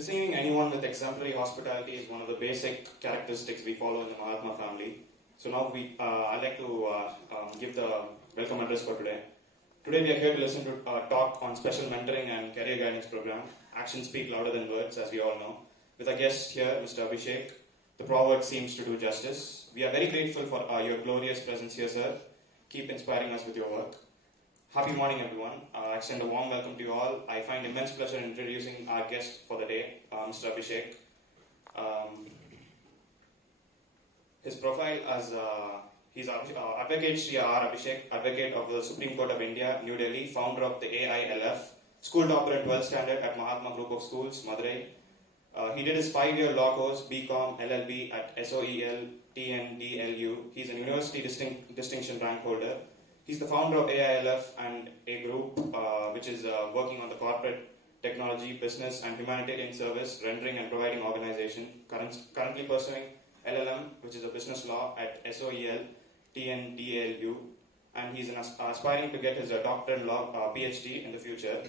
Receiving anyone with exemplary hospitality is one of the basic characteristics we follow in the Mahatma family. So now I'd like to give the welcome address for today. Today we are here to listen to a talk on special mentoring and career guidance program. Actions speak louder than words, as we all know. With our guest here, Mr. Abhishake, the proverb seems to do justice. We are very grateful for your glorious presence here, sir. Keep inspiring us with your work. Happy morning, everyone. I extend a warm welcome to you all. I find immense pleasure in introducing our guest for the day, Mr. Abhishake. His profile as he's Advocate Sri R. Abhishake, Advocate of the Supreme Court of India, New Delhi, founder of the AILF, school topper in 12th standard at Mahatma Group of Schools, Madurai. He did his 5-year law course, BCom, LLB at SOEL, TNDLU. He's a university distinction rank holder. He's the founder of AILF and a group which is working on the corporate technology, business and humanitarian service, rendering and providing organization. Currently pursuing LLM, which is a business law at SOEL, TNDLU, and he's aspiring to get his doctor in law, PhD in the future.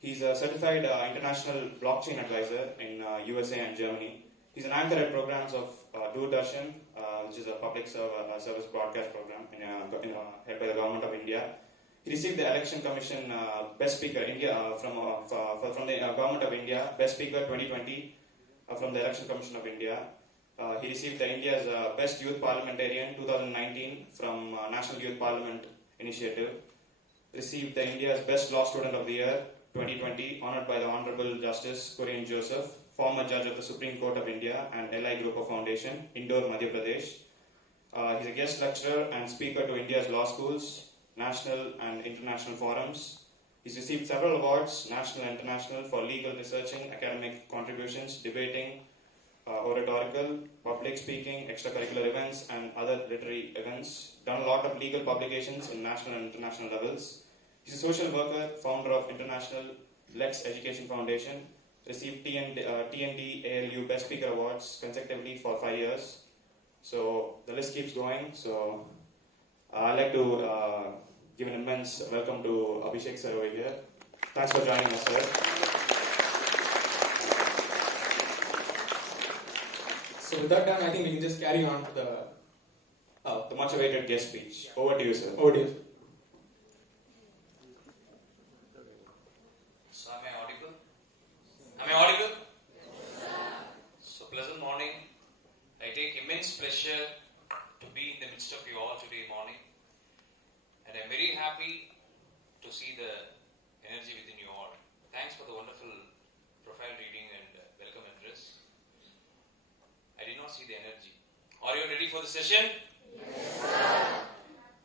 He's a certified international blockchain advisor in USA and Germany. He's an anchor at programs of Doordarshan, which is a public service broadcast program held by the Government of India. He received the Election Commission Best Speaker from the Government of India, Best Speaker 2020 from the Election Commission of India. He received the India's Best Youth Parliamentarian 2019 from National Youth Parliament Initiative. Received the India's Best Law Student of the Year 2020, honored by the Honorable Justice Kurian Joseph, former judge of the Supreme Court of India and LI Group of Foundation, Indore, Madhya Pradesh. He's a guest lecturer and speaker to India's law schools, national and international forums. He's received several awards, national and international, for legal researching, academic contributions, debating, oratorical, public speaking, extracurricular events, and other literary events. Done a lot of legal publications in national and international levels. He's a social worker, founder of International Lex Education Foundation. Received TND ALU Best Speaker Awards consecutively for 5 years. So the list keeps going. So I'd like to give an immense welcome to Abhishake sir over here. Thanks for joining us, sir. So with that done, I think we can just carry on to the much-awaited guest speech. Over to you, sir. Over to you. So am I audible? Am I audible? Yes, sir. So pleasant morning. I take immense pleasure to be in the midst of you all today morning. And I'm very happy to see the energy within you all. Thanks for the wonderful profile reading and welcome address. I did not see the energy. Are you all ready for the session? Yes, sir.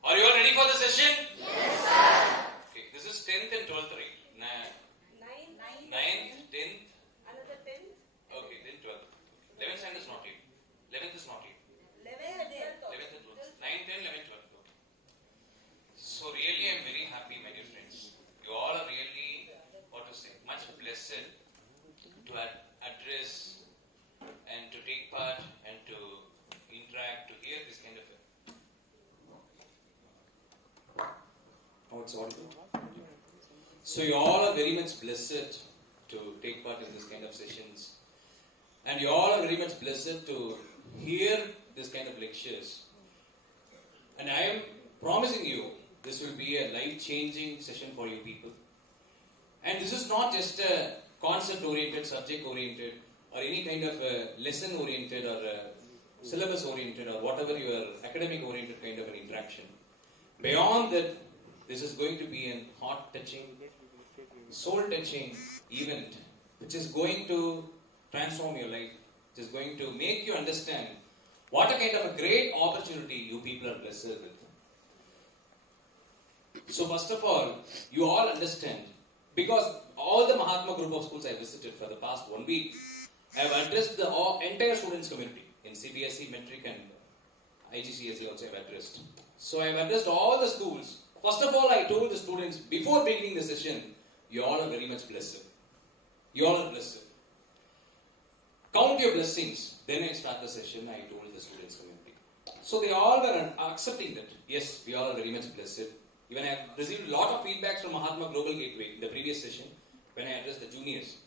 Are you all ready for the session? Yes, sir. Okay, this is 10th and 12th grade. 9th, 10th. Another 10th. Okay, then 12th. 11th standard is not here. 11th is not here. 11th and 12th. 9th, 10th, 11th, 12th. Okay. So really I'm very happy, my dear friends. You all are really, much blessed to address and to take part and to interact, to hear this kind of it's audible. So you all are very much blessed to take part in this kind of sessions. And you all are very much blessed to hear this kind of lectures. And I am promising you, this will be a life-changing session for you people. And this is not just a concept-oriented, subject-oriented, or any kind of lesson-oriented or syllabus-oriented or whatever your academic-oriented kind of an interaction. Beyond that, this is going to be a heart-touching, soul-touching event which is going to transform your life, which is going to make you understand what a kind of a great opportunity you people are blessed with. So first of all, you all understand, because all the Mahatma Group of Schools I visited for the past 1 week, I have addressed the entire students community in CBSE, Metric and IGCSE also I have addressed. So I have addressed all the schools. First of all, I told the students before beginning the session, you all are very much blessed. You all are blessed. Count your blessings. Then I start the session, I told the students community. So they all were accepting that, yes, we all are very much blessed. Even I have received a lot of feedbacks from Mahatma Global Gateway in the previous session when I addressed the juniors.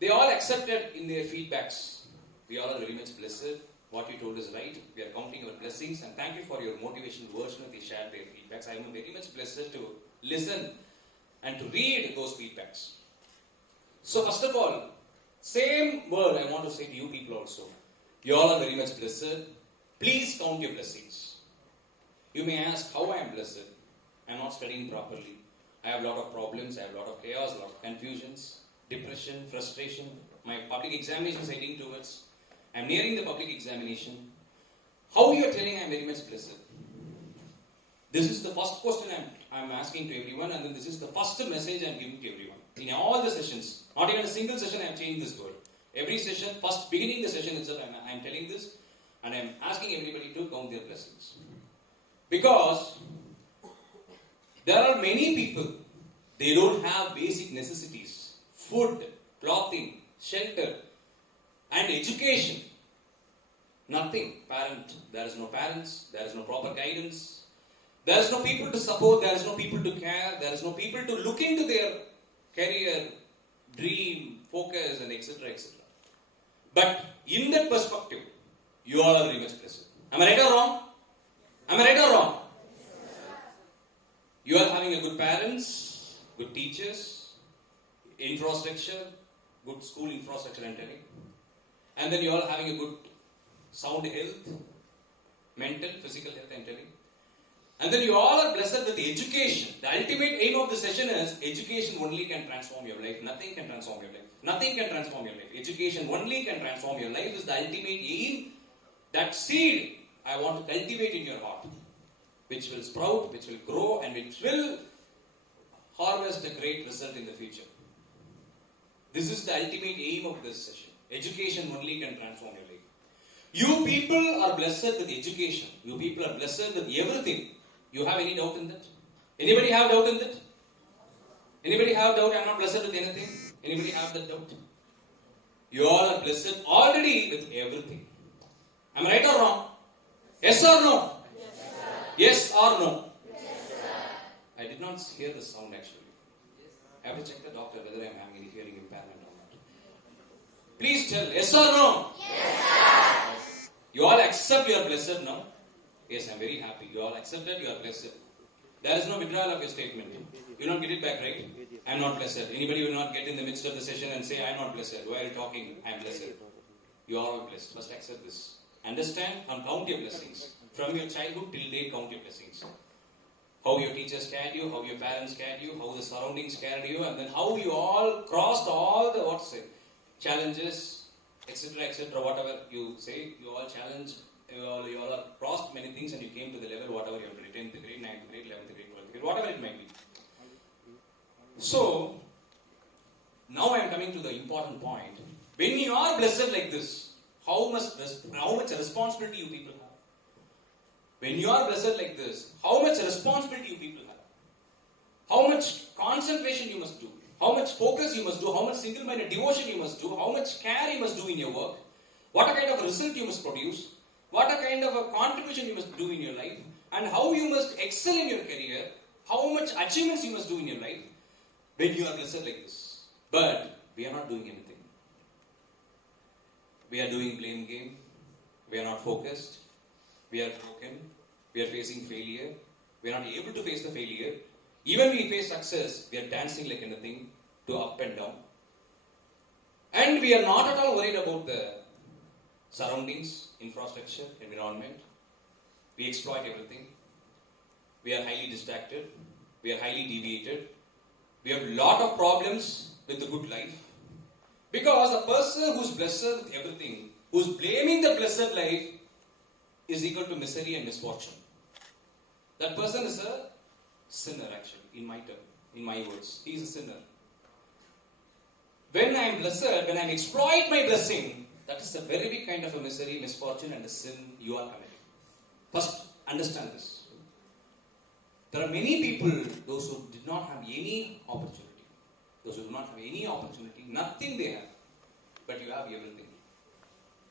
They all accepted in their feedbacks. We all are very much blessed. What you told is right. We are counting our blessings, and thank you for your motivation words when they shared their feedbacks. I am very much blessed to listen and to read those feedbacks. So first of all, same word I want to say to you people also. You all are very much blessed. Please count your blessings. You may ask how I am blessed. I am not studying properly. I have a lot of problems. I have a lot of chaos, a lot of confusions, depression, frustration. My public examination is heading towards. I am nearing the public examination. How you are telling I am very much blessed? This is the first question I am asking to everyone, and then this is the first message I am giving to everyone. In all the sessions, not even a single session I have changed this word. Every session, first beginning the session itself, I am telling this, and I am asking everybody to count their blessings. Because there are many people, they don't have basic necessities. Food, clothing, shelter, and education. Nothing. There is no parents, there is no proper guidance, there is no people to support, there is no people to care, there is no people to look into their career, dream, focus, and etc. etc. But in that perspective, you all are very much blessed. Am I right or wrong? Am I right or wrong? You are having a good parents, good teachers, infrastructure, good school infrastructure and telling. And then you are having a good sound health, mental, physical health and telling. And then you all are blessed with education. The ultimate aim of the session is education only can transform your life. Nothing can transform your life. Nothing can transform your life. Education only can transform your life is the ultimate aim. That seed I want to cultivate in your heart, which will sprout, which will grow, and which will harvest a great result in the future. This is the ultimate aim of this session. Education only can transform your life. You people are blessed with education. You people are blessed with everything. You have any doubt in that? Anybody have doubt in that? Anybody have doubt? I am not blessed with anything. Anybody have that doubt? You all are blessed already with everything. Am I right or wrong? Yes or no? Yes or no? I did not hear the sound actually. I have to check the doctor whether I am having any hearing impairment or not. Please tell, yes or no? Yes, you all accept you are blessed now? Yes, I am very happy. You all accepted you are blessed. There is no withdrawal of your statement. You don't get it back, right? I am not blessed. Anybody will not get in the midst of the session and say, I am not blessed. Why are you talking? I am blessed. You all are blessed. First accept this. Understand and count your blessings. From your childhood till date, count your blessings. How your teachers carried you, how your parents carried you, how the surroundings carried you, and then how you all crossed all the challenges, etc., etc., whatever you say, you all challenged, you all have crossed many things and you came to the level, whatever you have to 10th grade, 9th grade, 11th grade, 12th grade, whatever it might be. So, now I am coming to the important point. When you are blessed like this, how much responsibility you people have? When you are blessed like this, how much responsibility you people have? How much concentration you must do? How much focus you must do? How much single-minded devotion you must do? How much care you must do in your work? What a kind of result you must produce? What a kind of a contribution you must do in your life? And how you must excel in your career? How much achievements you must do in your life? When you are blessed like this. But we are not doing anything. We are doing blame game. We are not focused. We are broken. We are facing failure. We are not able to face the failure. Even when we face success, we are dancing like anything to up and down. And we are not at all worried about the surroundings, infrastructure, environment. We exploit everything. We are highly distracted. We are highly deviated. We have a lot of problems with the good life. Because a person who is blessed with everything, who is blaming the blessed life, is equal to misery and misfortune. That person is a sinner actually, in my term, in my words. He is a sinner. When I am blessed, when I exploit my blessing, that is a very big kind of a misery, misfortune and a sin you are committing. First, understand this. There are many people, those who did not have any opportunity. Those who do not have any opportunity, nothing they have. But you have everything.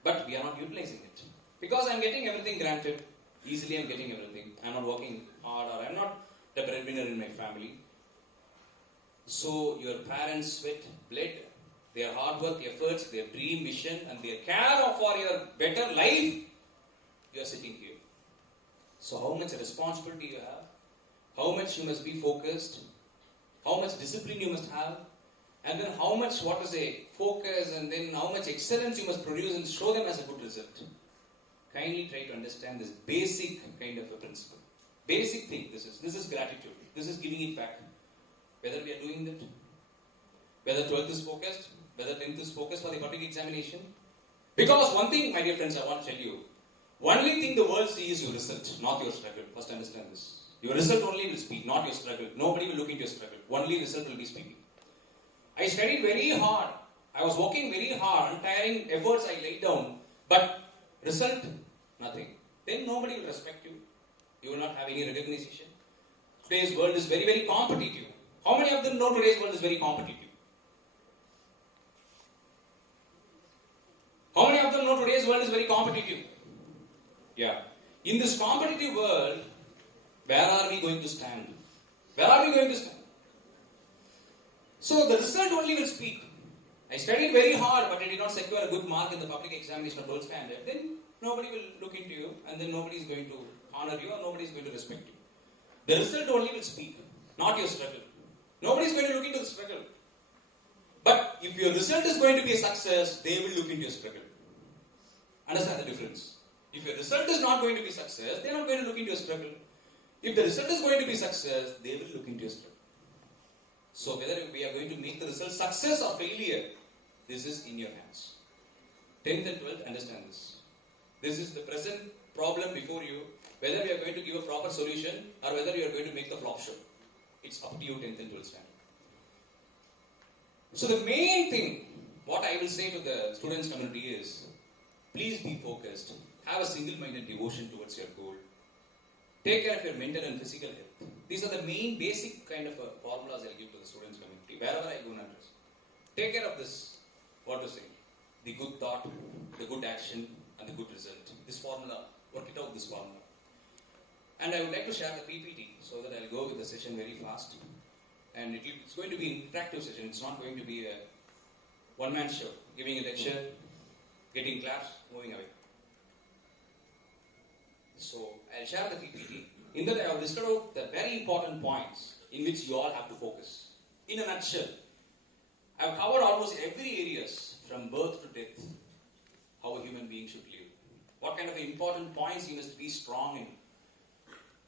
But we are not utilizing it. Because I am getting everything granted. Easily I am getting everything. I am not working hard or I am not the breadwinner in my family. So your parents sweat, bled their hard work, efforts, their dream, mission, and their care for your better life, you are sitting here. So how much responsibility you have, how much you must be focused, how much discipline you must have, and then how much, focus, and then how much excellence you must produce and show them as a good result. Kindly try to understand this basic kind of a principle. Basic thing, this is gratitude. This is giving it back. Whether we are doing that, whether 12th is focused, whether 10th is focused for the public examination. Because one thing, my dear friends, I want to tell you, only thing the world sees is your result, not your struggle. First understand this. Your result only will speak, not your struggle. Nobody will look into your struggle. Only result will be speaking. I studied very hard. I was working very hard, untiring efforts I laid down. But result, nothing. Then nobody will respect you. You will not have any recognition. Today's world is very, very competitive. How many of them know today's world is very competitive? How many of them know today's world is very competitive? Yeah. In this competitive world, where are we going to stand? Where are we going to stand? So the result only will speak. I studied very hard, but I did not secure a good mark in the public examination of 12th standard. Then nobody will look into you, and then nobody is going to honor you, or nobody is going to respect you. The result only will speak, not your struggle. Nobody is going to look into the struggle. But if your result is going to be a success, they will look into your struggle. Understand the difference? If your result is not going to be success, they are not going to look into your struggle. If the result is going to be success, they will look into your struggle. So whether we are going to make the result success or failure, this is in your hands. 10th and 12th, understand this. This is the present problem before you, whether we are going to give a proper solution or whether you are going to make the flop show. It's up to you, 10th and 12th standard. So the main thing, what I will say to the students community is, please be focused. Have a single-minded devotion towards your goal. Take care of your mental and physical health. These are the main basic kind of formulas I'll give to the students community, wherever I go and address. Take care of this, what to say, the good thought, the good action, and the good result. This formula, work it out, this formula. And I would like to share the PPT so that I'll go with the session very fast. And it's going to be an interactive session. It's not going to be a one-man show, giving a lecture, getting claps, moving away. So I'll share the PPT. In that I have listed out the very important points in which you all have to focus. In a nutshell, I have covered almost every areas from birth to death, how a human being should live. What kind of important points he must be strong in.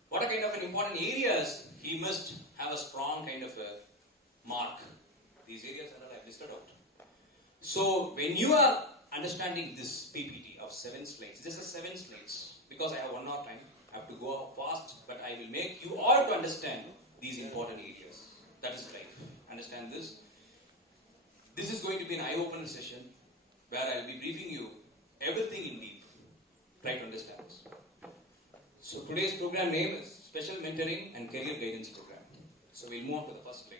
What kind of important areas he must have a strong kind of a mark. These areas are all I've listed out. So when you are understanding this PPT of 7 slides, this is 7 slides. Because I have 1 hour time, I have to go fast, but I will make you all to understand these important areas. That is life. Understand this? This is going to be an eye-opener session where I will be briefing you everything in deep. Try to understand this. So today's program name is Special Mentoring and Career Guidance Program. So we'll move on to the first slide.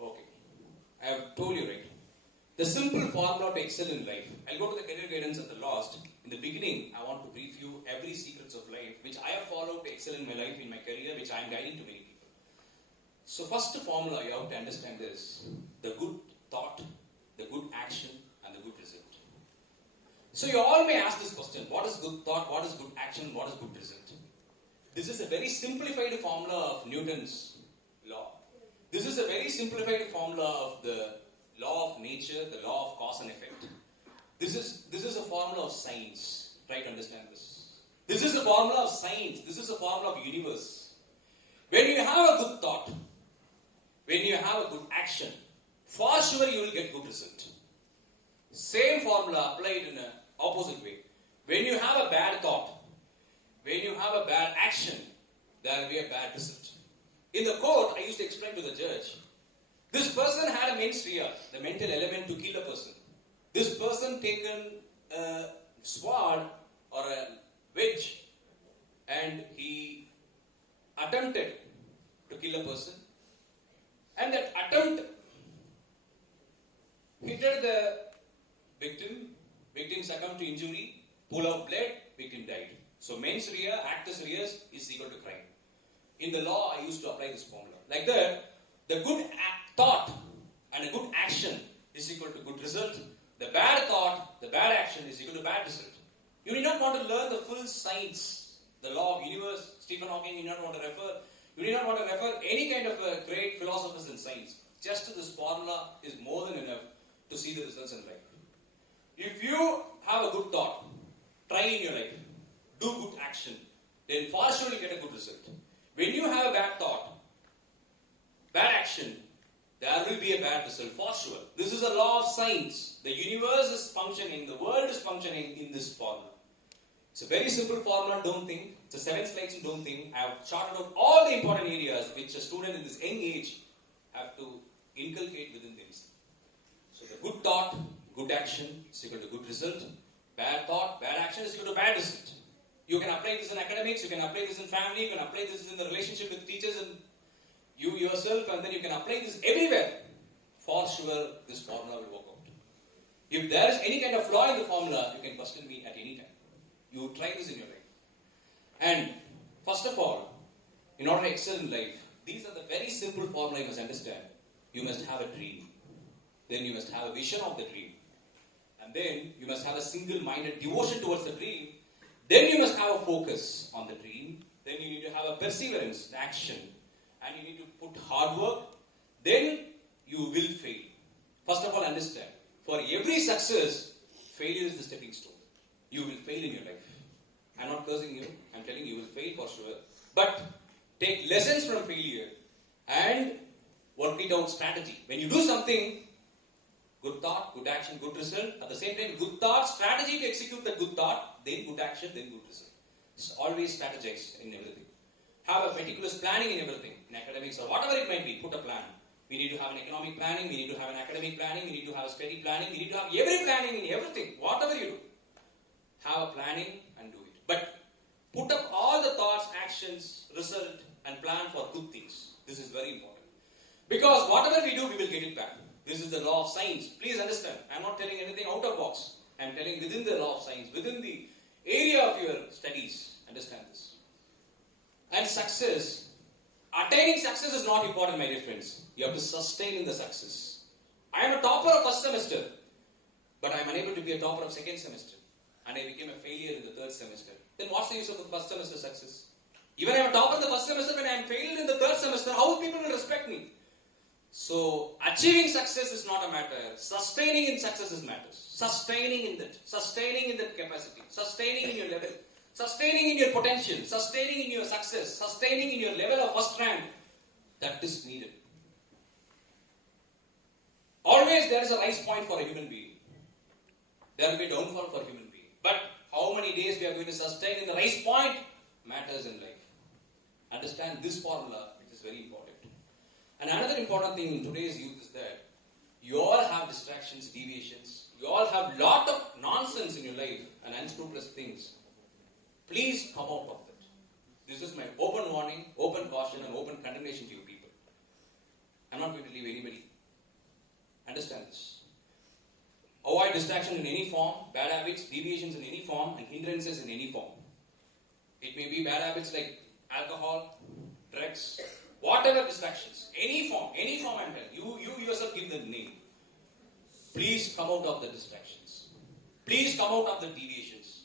Okay. I have told you, right? The simple formula to excel in life. I'll go to the career guidance at the last. In the beginning, I want to brief you every secrets of life which I have followed to excel in my life, in my career, which I am guiding to many people. So first formula you have to understand is the good thought, the good action, and the good result. So you all may ask this question, what is good thought, what is good action, what is good result? This is a very simplified formula of Newton's law. This is a very simplified formula of the law of nature, the law of cause and effect. This is a formula of science. Try to understand this. This is a formula of science. This is a formula of universe. When you have a good thought, when you have a good action, for sure you will get good result. Same formula applied in an opposite way. When you have a bad thought, when you have a bad action, there will be a bad result. In the court, I used to explain to the judge, this person had a mens rea, the mental element to kill a person. This person taken a sword or a wedge and he attempted to kill a person. And that attempt hit the victim succumbed to injury, pool of blood, victim died. So mens rea, actus reus is equal to crime. In the law, I used to apply this formula. Like that, the good thought And a good action is equal to good result. The bad thought, the bad action is equal to bad result. You do not want to learn the full science, the law of universe, Stephen Hawking, you do not want to refer. You do not want to refer any kind of great philosophers in science. Just this formula is more than enough to see the results in life. If you have a good thought, try in your life, do good action, then for sure you get a good result. When you have a bad thought, bad action, there will be a bad result for sure. This is a law of science. The universe is functioning, the world is functioning in this formula. It's a very simple formula, don't think. It's a 7 slides and don't think. I have charted out all the important areas which a student in this young age have to inculcate within themselves. So the good thought, good action is equal to good result. Bad thought, bad action is equal to bad result. You can apply this in academics, you can apply this in family, you can apply this in the relationship with teachers and you yourself, and then you can apply this everywhere. For sure, this formula will work out. If there is any kind of flaw in the formula, you can question me at any time. You try this in your life. And first of all, in order to excel in life, these are the very simple formula you must understand. You must have a dream. Then you must have a vision of the dream. And then you must have a single-minded devotion towards the dream. Then you must have a focus on the dream. Then you need to have a perseverance, action. And you need to put hard work. Then you will fail. First of all, understand. For every success, failure is the stepping stone. You will fail in your life. I'm not cursing you. I'm telling you, you will fail for sure. But take lessons from failure and work it out strategy. When you do something, good thought, good action, good result. At the same time, good thought, strategy to execute that good thought, then good action, then good result. It's always strategize in everything. Have a meticulous planning in everything. In academics or whatever it might be, put a plan. We need to have an economic planning, we need to have an academic planning, we need to have a study planning, we need to have every planning in everything, whatever you do. Have a planning and do it. But put up all the thoughts, actions, result and plan for good things. This is very important. Because whatever we do, we will get it back. This is the law of science. Please understand. I am not telling anything out of box. I am telling within the law of science, within the area of your studies. Understand this. And success, attaining success is not important, my dear friends. You have to sustain in the success. I am a topper of first semester, but I am unable to be a topper of second semester. And I became a failure in the third semester. Then what's the use of the first semester success? Even I am a topper in the first semester, when I am failed in the third semester, how people will respect me? So, achieving success is not a matter. Sustaining in success is matters. Sustaining in that capacity. Sustaining in your level. Sustaining in your potential. Sustaining in your success. Sustaining in your level of first rank. That is needed. Always there is a rise point for a human being. There will be a downfall for a human being. But how many days we are going to sustain in the rise point matters in life. Understand this formula, which is very important. And another important thing in today's youth is that you all have distractions, deviations. You all have lot of nonsense in your life and unscrupulous things. Please come out of that. This is my open warning, open caution and open condemnation to you people. I'm not going to leave anybody. Understand this. Avoid distraction in any form, bad habits, deviations in any form and hindrances in any form. It may be bad habits like alcohol, drugs, whatever distractions, any form I'm telling you yourself give the name. Please come out of the distractions. Please come out of the deviations.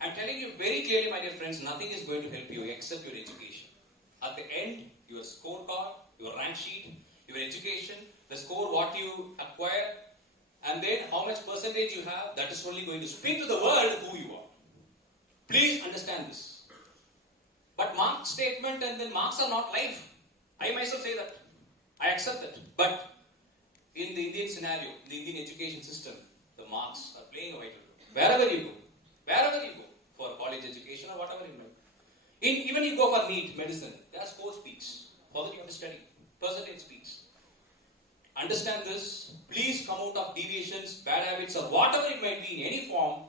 I'm telling you very clearly, my dear friends, nothing is going to help you except your education. At the end, your scorecard, your rank sheet, your education, the score, what you acquire, and then how much percentage you have, that is only going to speak to the world who you are. Please understand this. But mark statement and then marks are not life. I myself say that. I accept that. But in the Indian scenario, the Indian education system, the marks are playing a vital role. Wherever you go, for college education or whatever you know. Even you go for NEET, medicine, their score speaks. For that you have to study. Percentage speaks. Understand this. Please come out of deviations, bad habits or whatever it might be in any form.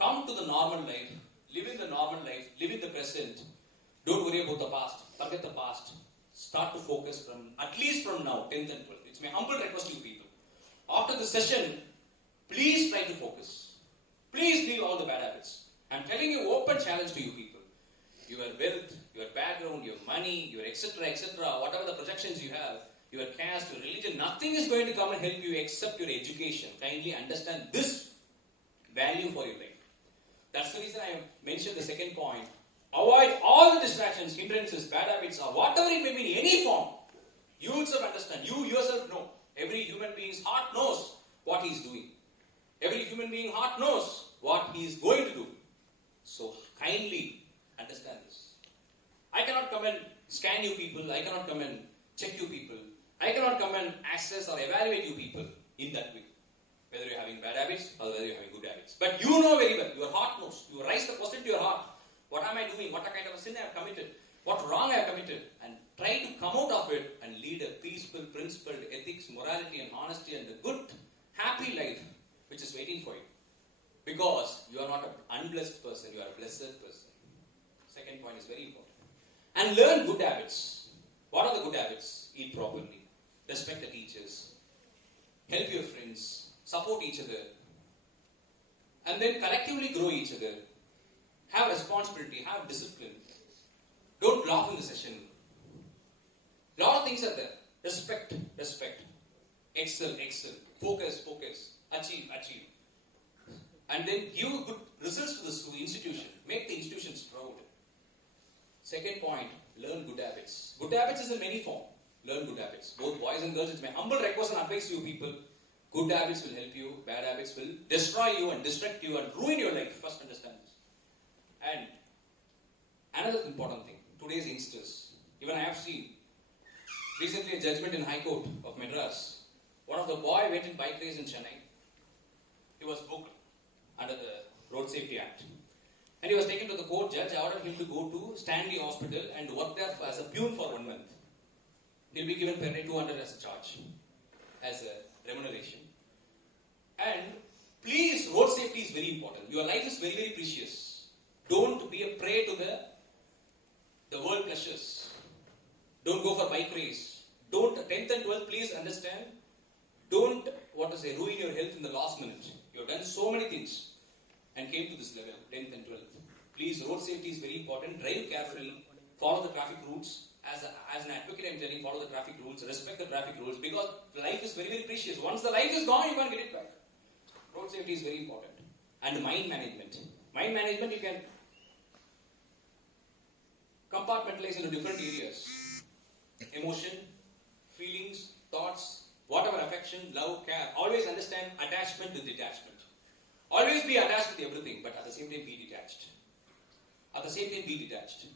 Come to the normal life. Live in the normal life. Live in the present. Don't worry about the past. Forget the past. Start to focus at least from now, 10th and 12th. It's my humble request to you people. After the session, please try to focus. Please leave all the bad habits. I'm telling you, open challenge to you people. Your wealth, your background, your money, your etc., whatever the projections you have, your caste, your religion, nothing is going to come and help you except your education. Kindly understand this value for your life. That's the reason I have mentioned the second point. Avoid all the distractions, hindrances, bad habits, or whatever it may be in any form. You yourself understand. You yourself know. Every human being's heart knows what he is doing. Every human being's heart knows what he is going to do. So kindly understand this. I cannot come and scan you people. I cannot come and check you people. I cannot come and assess or evaluate you people in that way. Whether you're having bad habits or whether you're having good habits. But you know very well. Your heart knows. You raise the question to your heart. What am I doing? What kind of a sin I have committed? What wrong I have committed? And try to come out of it and lead a peaceful, principled ethics, morality and honesty and a good, happy life which is waiting for you. Because you are not an unblessed person, you are a blessed person. Second point is very important. And learn good habits. What are the good habits? Eat properly. Respect the teachers. Help your friends. Support each other. And then collectively grow each other. Have responsibility. Have discipline. Don't laugh in the session. A lot of things are there. Respect. Excel. Focus. Achieve. And then give good results to the institution. Make the institutions proud. Second point, learn good habits. Good habits is in many forms. Learn good habits. Both boys and girls, it's my humble request and advice to you people. Good habits will help you. Bad habits will destroy you and distract you and ruin your life. First understand this. And another important thing. Today's youngsters. Even I have seen recently a judgment in High Court of Madras. One of the boy went in bike race in Chennai. He was booked under the Road Safety Act. And he was taken to the court. Judge ordered him to go to Stanley Hospital and work there as a peon for 1 month. He'll be given per day 200 as a charge, as a remuneration. And please, road safety is very important. Your life is very, very precious. Don't be a prey to the world pleasures. Don't go for bike race. Don't, 10th and 12th, please understand. Don't, ruin your health in the last minute. You have done so many things and came to this level, 10th and 12th. Please, road safety is very important. Drive carefully. Follow the traffic routes. As an advocate, I'm telling you, follow the traffic rules. Respect the traffic rules because life is very, very precious. Once the life is gone, you can't get it back. Road safety is very important. And mind management. Mind management, you can compartmentalize into different areas. Emotion, feelings, thoughts, whatever affection, love, care. Always understand attachment to detachment. Always be attached with everything, but at the same time be detached. At the same time be detached.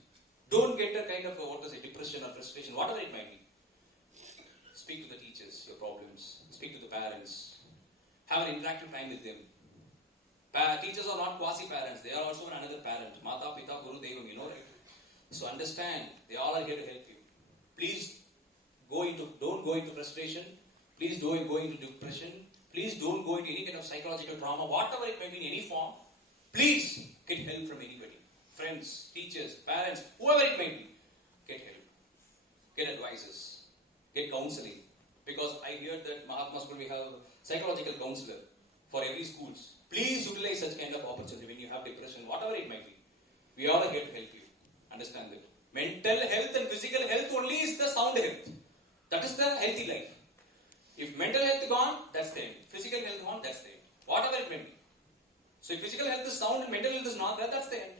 Don't get a kind of depression or frustration, whatever it might be. Speak to the teachers, your problems. Speak to the parents. Have an interactive time with them. Teachers are not quasi-parents. They are also another parent. Mata, Pita, Guru, Devam, you know, right? So understand, they all are here to help you. Please don't go into frustration. Please don't go into depression. Please don't go into any kind of psychological trauma, whatever it may be in any form. Please get help from anybody. Friends, teachers, parents, whoever it may be. Get help. Get advices. Get counseling. Because I heard that Mahatma School we have psychological counselor for every schools. Please utilize such kind of opportunity when you have depression, whatever it might be. We all are here to help you. Understand that. Mental health and physical health only is the sound health. That is the healthy life. If mental health is gone, that's the end. Physical health gone, that's the end. Whatever it may be. So if physical health is sound and mental health is not there, that's the end.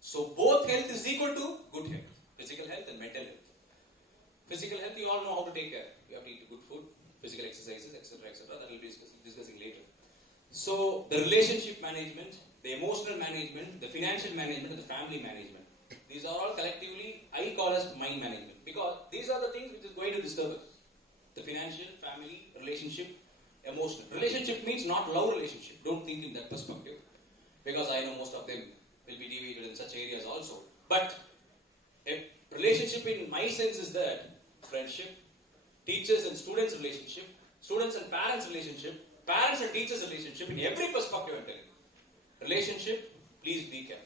So both health is equal to good health. Physical health and mental health. Physical health, you all know how to take care. You have to eat good food, physical exercises, etc., etc. That will be discussing later. So the relationship management, the emotional management, the financial management, and the family management. These are all collectively, I call as mind management. Because these are the things which is going to disturb us. The financial, family, relationship, emotional. Relationship means not love relationship. Don't think in that perspective. Because I know most of them will be deviated in such areas also. But a relationship in my sense is that friendship, teachers and students relationship, students and parents relationship, parents and teachers relationship, in every perspective I'm telling you. Relationship, please be careful.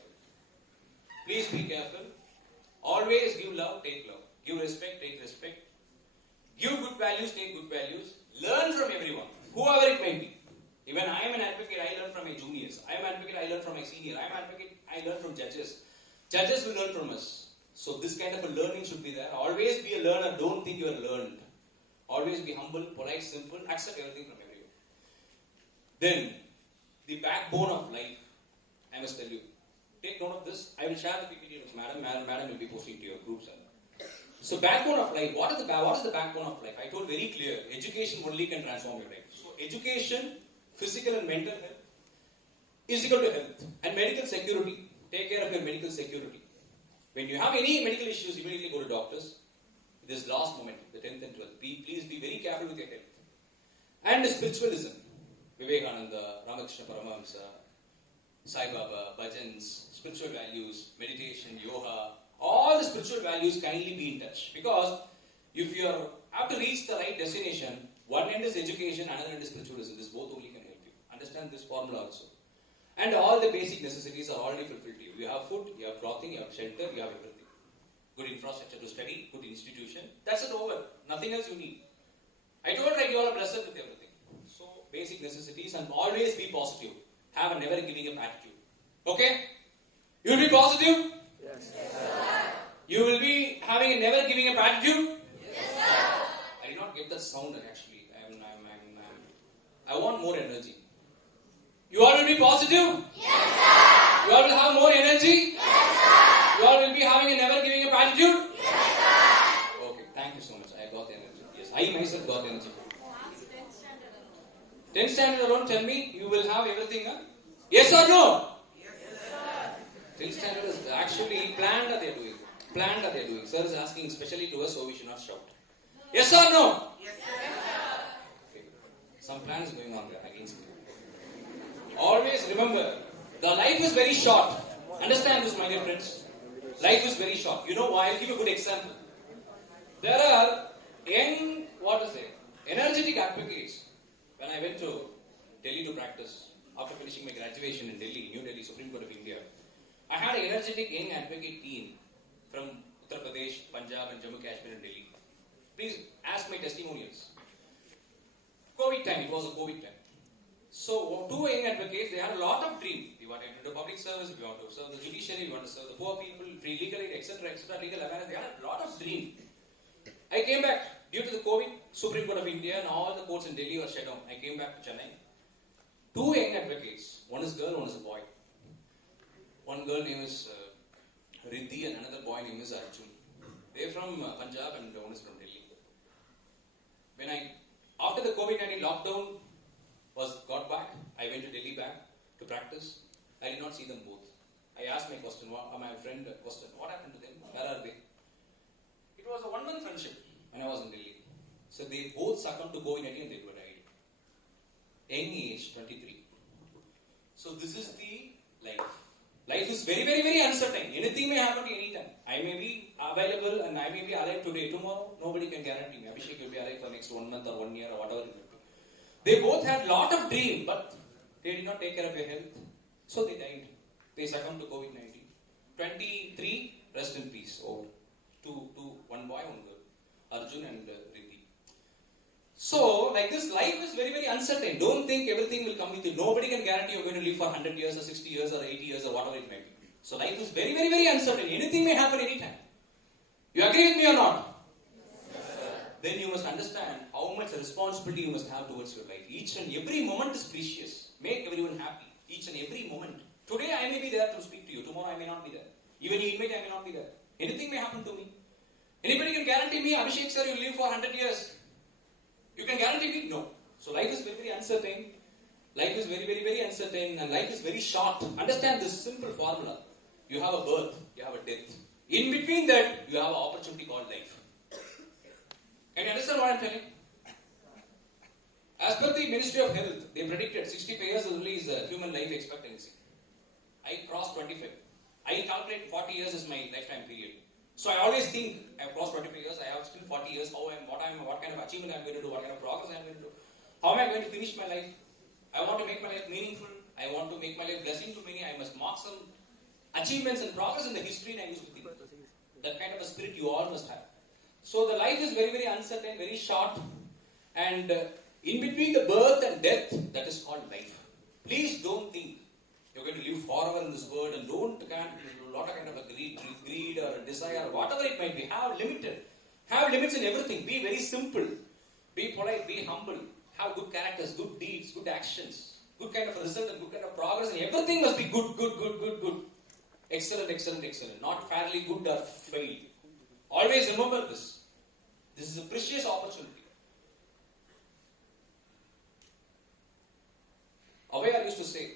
Please be careful. Always give love, take love. Give respect, take respect. Give good values, take good values. Learn from everyone, whoever it may be. Even I am an advocate, I learn from my juniors. I am an advocate, I learn from my senior. I am an advocate, I learn from judges. Judges will learn from us. So this kind of a learning should be there. Always be a learner. Don't think you are learned. Always be humble, polite, simple, accept everything from everyone. Then, the backbone of life, I must tell you. Take note of this. I will share the PPT with Madam. Madam will be posting to your groups. So, backbone of life. What is the backbone of life? I told very clear. Education only can transform your life. So, education, physical and mental health is equal to health. And medical security. Take care of your medical security. When you have any medical issues, immediately go to doctors. This last moment, the 10th and 12th. Please be very careful with your health. And spiritualism. Vivekananda, Ramakrishna Paramahamsa, Sai Baba, bhajans, spiritual values, meditation, yoga, all the spiritual values kindly be in touch. Because if you have to reach the right destination, one end is education, another end is spiritualism. This both only can help you. Understand this formula also. And all the basic necessities are already fulfilled to you. You have food, you have clothing, you have shelter, you have everything. Good infrastructure to study, good institution. That's it over. Nothing else you need. I told you all are blessed with everything. So, basic necessities and always be positive. Have a never giving up attitude. Okay? You will be positive? Yes, sir. You will be having a never giving up attitude? Yes, sir. I did not get that sound actually. I want more energy. You all will be positive? Yes, sir. You all will have more energy? Yes, sir. You all will be having a never giving up attitude? Yes, sir. Okay, thank you so much. I got the energy. Yes, I myself got energy. 10th standard alone, tell me, you will have everything, huh? Yes or no? Yes, sir. 10th standard is actually planned that they are doing. Planned that they are doing. Sir is asking especially to us, so we should not shout. Yes or no? Yes, sir. Okay. Some plans going on there against me. Always remember, the life is very short. Understand this, my dear friends. Life is very short. You know why? I'll give you a good example. There are young, energetic advocates. When I went to Delhi to practice, after finishing my graduation in Delhi, New Delhi, Supreme Court of India, I had an energetic young advocate team from Uttar Pradesh, Punjab and Jammu Kashmir and Delhi. Please ask my testimonials. COVID time, it was a COVID time. So, two young advocates, they had a lot of dream. We wanted to do public service, we want to serve the judiciary, we want to serve the poor people, free legal aid, etc., legal awareness. They had a lot of dream. I came back. Due to the COVID, Supreme Court of India and all the courts in Delhi were shut down. I came back to Chennai. Two young advocates. One is girl, one is a boy. One girl name is Riddhi and another boy name is Arjun. They are from Punjab and one is from Delhi. After the COVID-19 lockdown got back, I went to Delhi back to practice. I did not see them both. I asked my friend question, what happened to them? Where are they? It was a 1 month friendship when I was in Delhi. So they both succumbed to COVID-19 and they were died. Young age, 23. So this is the life. Life is very, very, very uncertain. Anything may happen at any time. I may be available and I may be alive today. Tomorrow, nobody can guarantee me. Abhishek will be alive for next 1 month or 1 year or whatever it may be. They both had lot of dream, but they did not take care of their health. So they died. They succumbed to COVID-19. 23, rest in peace. Over. One boy, one girl. Arjun and Riddhi. So, like this, life is very, very uncertain. Don't think everything will come with you. Nobody can guarantee you're going to live for 100 years or 60 years or 80 years or whatever it may be. So, life is very, very, very uncertain. Anything may happen anytime. You agree with me or not? Yes, sir. Then you must understand how much responsibility you must have towards your life. Each and every moment is precious. Make everyone happy. Each and every moment. Today I may be there to speak to you. Tomorrow I may not be there. Even you invite, I may not be there. Anything may happen to me. Anybody can guarantee me, Abhishek sir, you live for 100 years. You can guarantee me? No. So life is very, very uncertain. Life is very, very, very uncertain and life is very short. Understand this simple formula. You have a birth, you have a death. In between that, you have an opportunity called life. Can you understand what I am telling? As per the Ministry of Health, they predicted 65 years only is human life expectancy. I crossed 25. I calculate 40 years is my lifetime period. So I always think I have crossed 25 years, I have still 40 years, what kind of achievement I am going to do, what kind of progress I am going to do. How am I going to finish my life? I want to make my life meaningful. I want to make my life blessing to many. I must mark some achievements and progress in the history and I use within. That kind of a spirit you all must have. So the life is very, very uncertain, very short. And in between the birth and death, that is called life. Please don't think you're going to live forever in this world and don't a lot of kind of a greed or a desire, whatever it might be. Have limits in everything. Be very simple. Be polite, be humble, have good characters, good deeds, good actions, good kind of result and good kind of progress, and everything must be good, good, good, good, good. Excellent, excellent, excellent. Not fairly good or fail. Always remember this. This is a precious opportunity. Avaya used to say,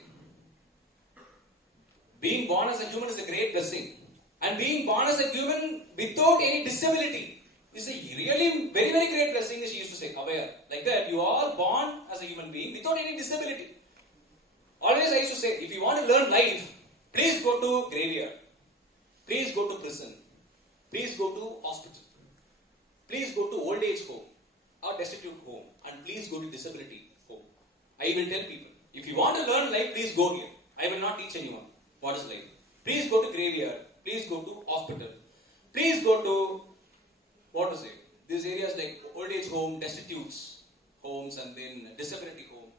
being born as a human is a great blessing. And being born as a human without any disability is a really very, very great blessing, she used to say, Avaya. Like that, you are born as a human being without any disability. Always I used to say, if you want to learn life, please go to graveyard. Please go to prison. Please go to hospital. Please go to old age home or destitute home. And please go to disability home. I will tell people, if you want to learn life, please go here. I will not teach anyone what is life. Please go to graveyard. Please go to hospital. Please go to, what to say, these areas like old age home, destitutes homes, and then disability home.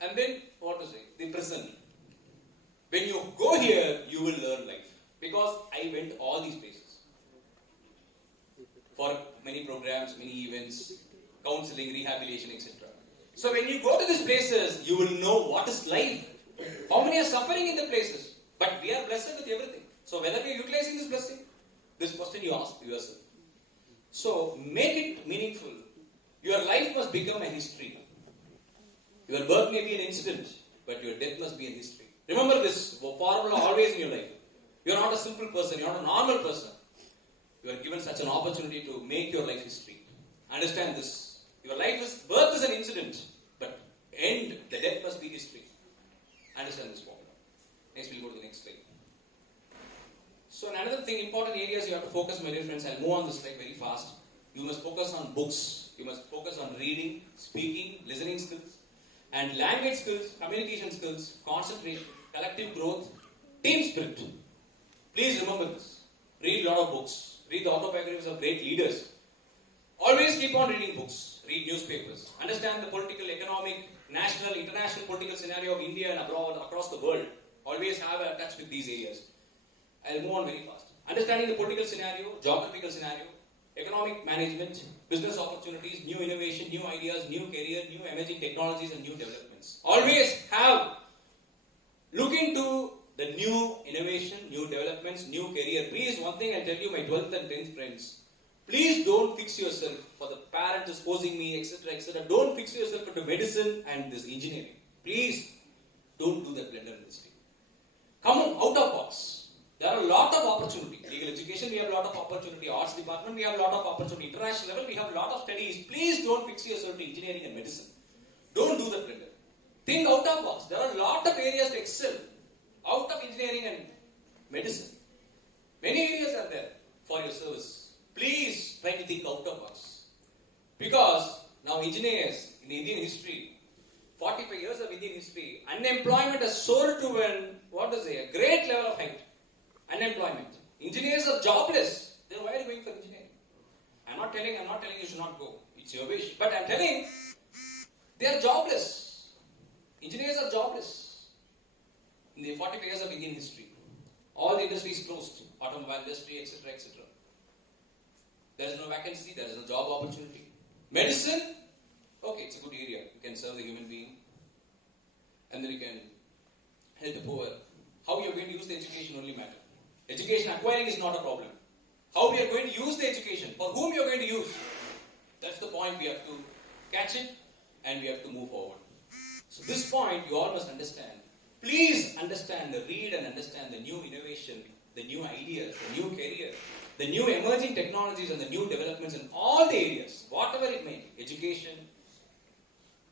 And then, what to say, the prison. When you go here, you will learn life. Because I went all these places. For many programs, many events, counseling, rehabilitation, etc. So when you go to these places, you will know what is life. How many are suffering in the places? But we are blessed with everything. So whether we are utilizing this blessing, this question you ask yourself. So make it meaningful. Your life must become a history. Your birth may be an incident, but your death must be a history. Remember this formula always in your life. You are not a simple person. You are not a normal person. You are given such an opportunity to make your life history. Understand this. Your birth is an incident, but the death must be history. Understand this formula. Next, we'll go to the next slide. So, another thing, important areas you have to focus, my dear friends. I'll move on this slide very fast. You must focus on books. You must focus on reading, speaking, listening skills, and language skills, communication skills, concentration, collective growth, team spirit. Please remember this. Read a lot of books. Read the autobiographies of great leaders. Always keep on reading books. Read newspapers. Understand the political, economic, national, international political scenario of India and abroad, across the world. Always have a touch with these areas. I'll move on very fast. Understanding the political scenario, geographical scenario, economic management, business opportunities, new innovation, new ideas, new career, new emerging technologies and new developments. Always look into the new innovation, new developments, new career. Please, one thing I'll tell you, my 12th and 10th friends, please don't fix yourself for the parent is forcing me, etc., etc. Don't fix yourself into medicine and this engineering. Please, don't do that blender mistake. Come out of box. There are a lot of opportunity. Legal education, we have a lot of opportunity. Arts department, we have a lot of opportunity. International level, we have a lot of studies. Please don't fix yourself to engineering and medicine. Don't do that blender. Think out of box. There are a lot of areas to excel. Out of engineering and medicine. Many areas are there for your service. Please try to think out of box. Because now engineers in Indian history, 45 years of Indian history, unemployment has soared to a great level of height. Unemployment. Engineers are jobless. Then why are you going for engineering? I'm not telling you should not go. It's your wish. But I'm telling, they are jobless. Engineers are jobless. In the 45 years of Indian history, all the industries closed. Automobile industry, etc., etc. There is no vacancy, there is no job opportunity. Medicine, okay, it's a good area. You can serve the human being. And then you can help the poor. How you are going to use the education only matter. Education acquiring is not a problem. How we are going to use the education, for whom you are going to use. That's the point we have to catch it and we have to move forward. So this point you all must understand. Please understand, read and understand the new innovation, the new ideas, the new career, the new emerging technologies and the new developments in all the areas, whatever it may be, education,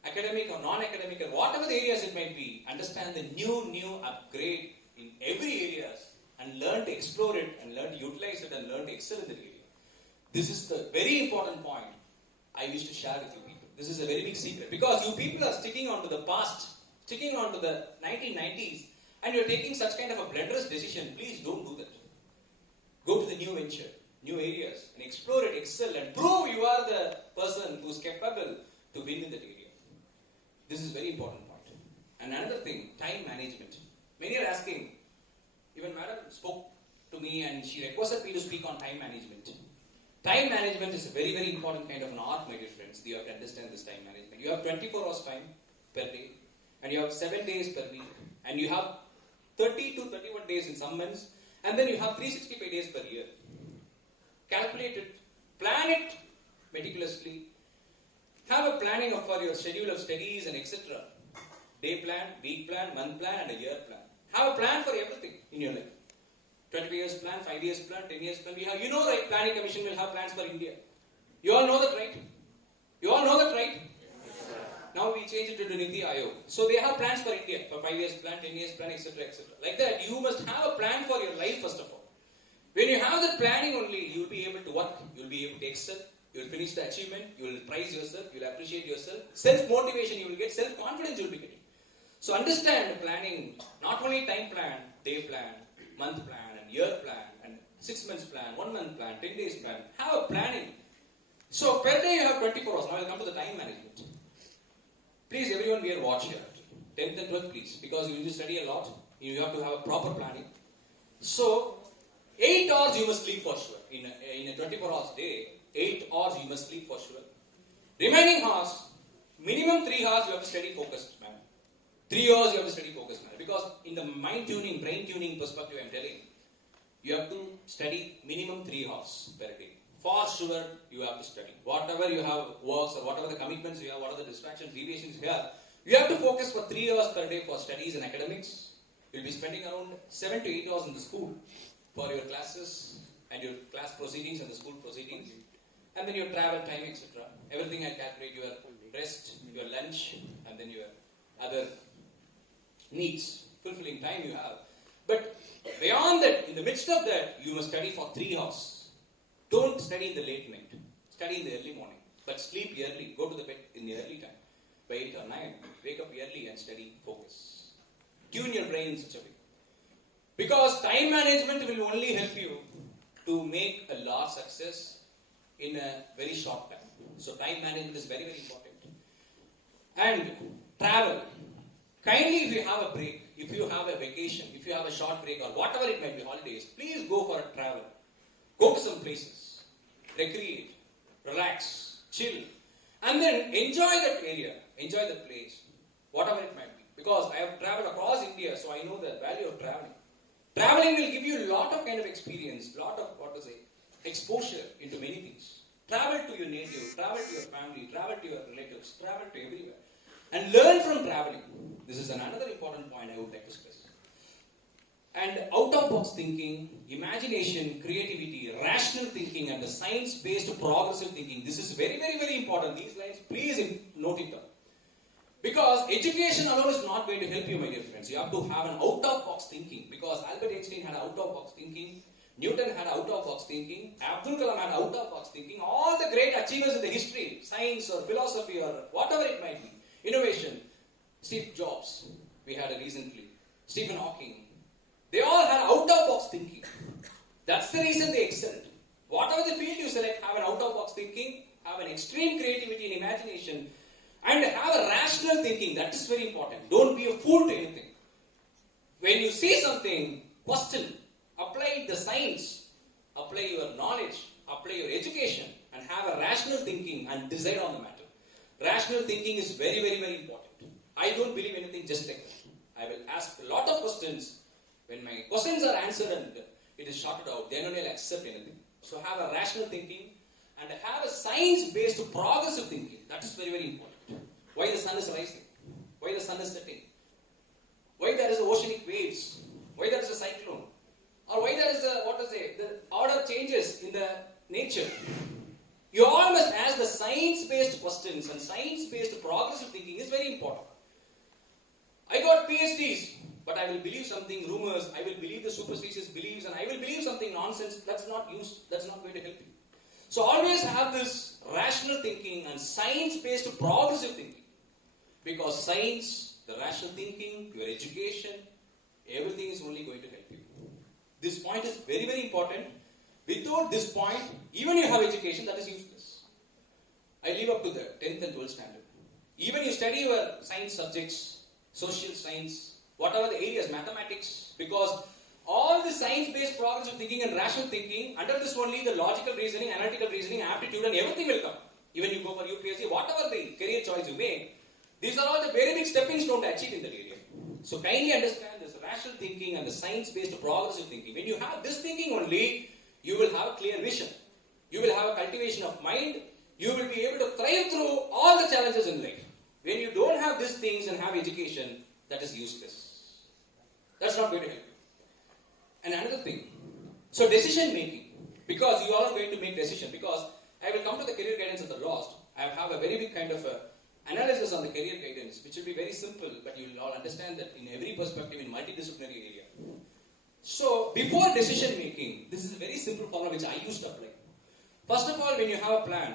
academic or non-academic, or whatever the areas it might be, understand the new upgrade in every areas and learn to explore it and learn to utilize it and learn to excel in that area. This is the very important point I wish to share with you people. This is a very big secret because you people are sticking on to the past, sticking on to the 1990s and you're taking such kind of a blunderous decision. Please don't do that. Go to the new venture, new areas and explore it, excel and prove you are the person who's capable to win in that area. This is a very important point. And another thing, time management. Many are asking, even Madam spoke to me and she requested me to speak on time management. Time management is a very, very important kind of an art, my dear friends. You have to understand this time management. You have 24 hours time per day, and you have 7 days per week, and you have 30 to 31 days in some months, and then you have 365 days per year. Calculate it, plan it meticulously, have a planning for your schedule of studies and etc. Day plan, week plan, month plan, and a year plan. Have a plan for everything in your life. 20 years plan, 5 years plan, 10 years plan. You know, right? Planning Commission will have plans for India. You all know that, right? You all know that, right? Now we change it to the Niti Aayog. So they have plans for India, for 5 years plan, 10 years plan, etc., etc. Like that, you must have a plan for your life first of all. When you have that planning only, you will be able to work, you will be able to excel, you will finish the achievement, you will prize yourself, you will appreciate yourself, self-motivation you will get, self-confidence you will be getting. So understand planning, not only time plan, day plan, month plan, and year plan, and 6 months plan, 1 month plan, 10 days plan. Have a planning. So per day you have 24 hours. Now I'll come to the time management. Please everyone wear watch here. 10th and 12th please, because you need to study a lot. You have to have a proper planning. So 8 hours you must sleep for sure. In a 24 hours day, 8 hours you must sleep for sure. Remaining hours, minimum 3 hours you have to study focused manner. 3 hours you have to study focused manner. Because in the mind tuning, brain tuning perspective I am telling, you have to study minimum 3 hours per day. For sure you have to study. Whatever you have works or whatever the commitments you have, whatever the distractions, deviations you have, you have to focus for 3 hours per day for studies and academics. You will be spending around 7 to 8 hours in the school for your classes and your class proceedings and the school proceedings. And then your travel time, etc. Everything I calculate, your rest, your lunch, and then your other needs, fulfilling time you have. But beyond that, in the midst of that, you must study for 3 hours. Don't study in the late night. Study in the early morning. But sleep early. Go to the bed in the early time. By 8 or 9. Wake up early and study. Focus. Tune your brain in such a way. Because time management will only help you to make a large success in a very short time. So time management is very, very important. And travel. Kindly, if you have a break, if you have a vacation, if you have a short break or whatever it might be, holidays, please go for a travel. Go to some places. Recreate. Relax. Chill. And then enjoy that area. Enjoy that place. Whatever it might be. Because I have traveled across India, so I know the value of traveling. Traveling will give you a lot of kind of experience, lot of, exposure into many things. Travel to your native, travel to your family, travel to your relatives, travel to everywhere. And learn from traveling. This is another important point I would like to stress. And out-of-box thinking, imagination, creativity, rational thinking, and the science-based progressive thinking. This is very, very, very important. These lines, please note it down. Because education alone is not going to help you, my dear friends. You have to have an out-of-box thinking. Because Albert Einstein had out-of-box thinking. Newton had out-of-box thinking. Abdul Kalam had out-of-box thinking. All the great achievers in the history, science or philosophy or whatever it might be, innovation. Steve Jobs, we had it recently. Stephen Hawking. They all had out-of-box thinking. That's the reason they excelled. Whatever the field you select, have an out-of-box thinking, have an extreme creativity and imagination, and have a rational thinking. That is very important. Don't be a fool to anything. When you see something, question, apply the science, apply your knowledge, apply your education, and have a rational thinking and decide on the matter. Rational thinking is very, very, very important. I don't believe anything just like that. I will ask a lot of questions. When my questions are answered and it is sorted out, then only I'll accept anything. So have a rational thinking and have a science-based progressive thinking. That is very, very important. Why the sun is rising? Why the sun is setting? Why there is oceanic waves? Why there is a cyclone? Or why there is the order changes in the nature? You all must ask the science-based questions, and science-based progressive thinking is very important. I got PhDs, but I will believe something, rumors, I will believe the superstitious beliefs, and I will believe something nonsense. That's not going to help you. So always have this rational thinking and science-based progressive thinking. Because science, the rational thinking, your education, everything is only going to help you. This point is very, very important. Without this point, even you have education, that is useless. I leave up to the 10th and 12th standard. Even you study your science subjects, social science, whatever the areas, mathematics, because all the science-based progressive thinking and rational thinking, under this only the logical reasoning, analytical reasoning, aptitude and everything will come. Even you go for UPSC, whatever the career choice you make, these are all the very big stepping stones to achieve in that area. So kindly understand this rational thinking and the science-based progressive thinking. When you have this thinking only, you will have a clear vision. You will have a cultivation of mind. You will be able to thrive through all the challenges in life. When you don't have these things and have education, that is useless. That's not going to help you. And another thing, so decision making, because you all are going to make decision, because I will come to the career guidance at the last. I have a very big kind of analysis on the career guidance, which will be very simple, but you will all understand that in every perspective, in multidisciplinary area. So, before decision making, this is a very simple formula which I used to apply. First of all, when you have a plan,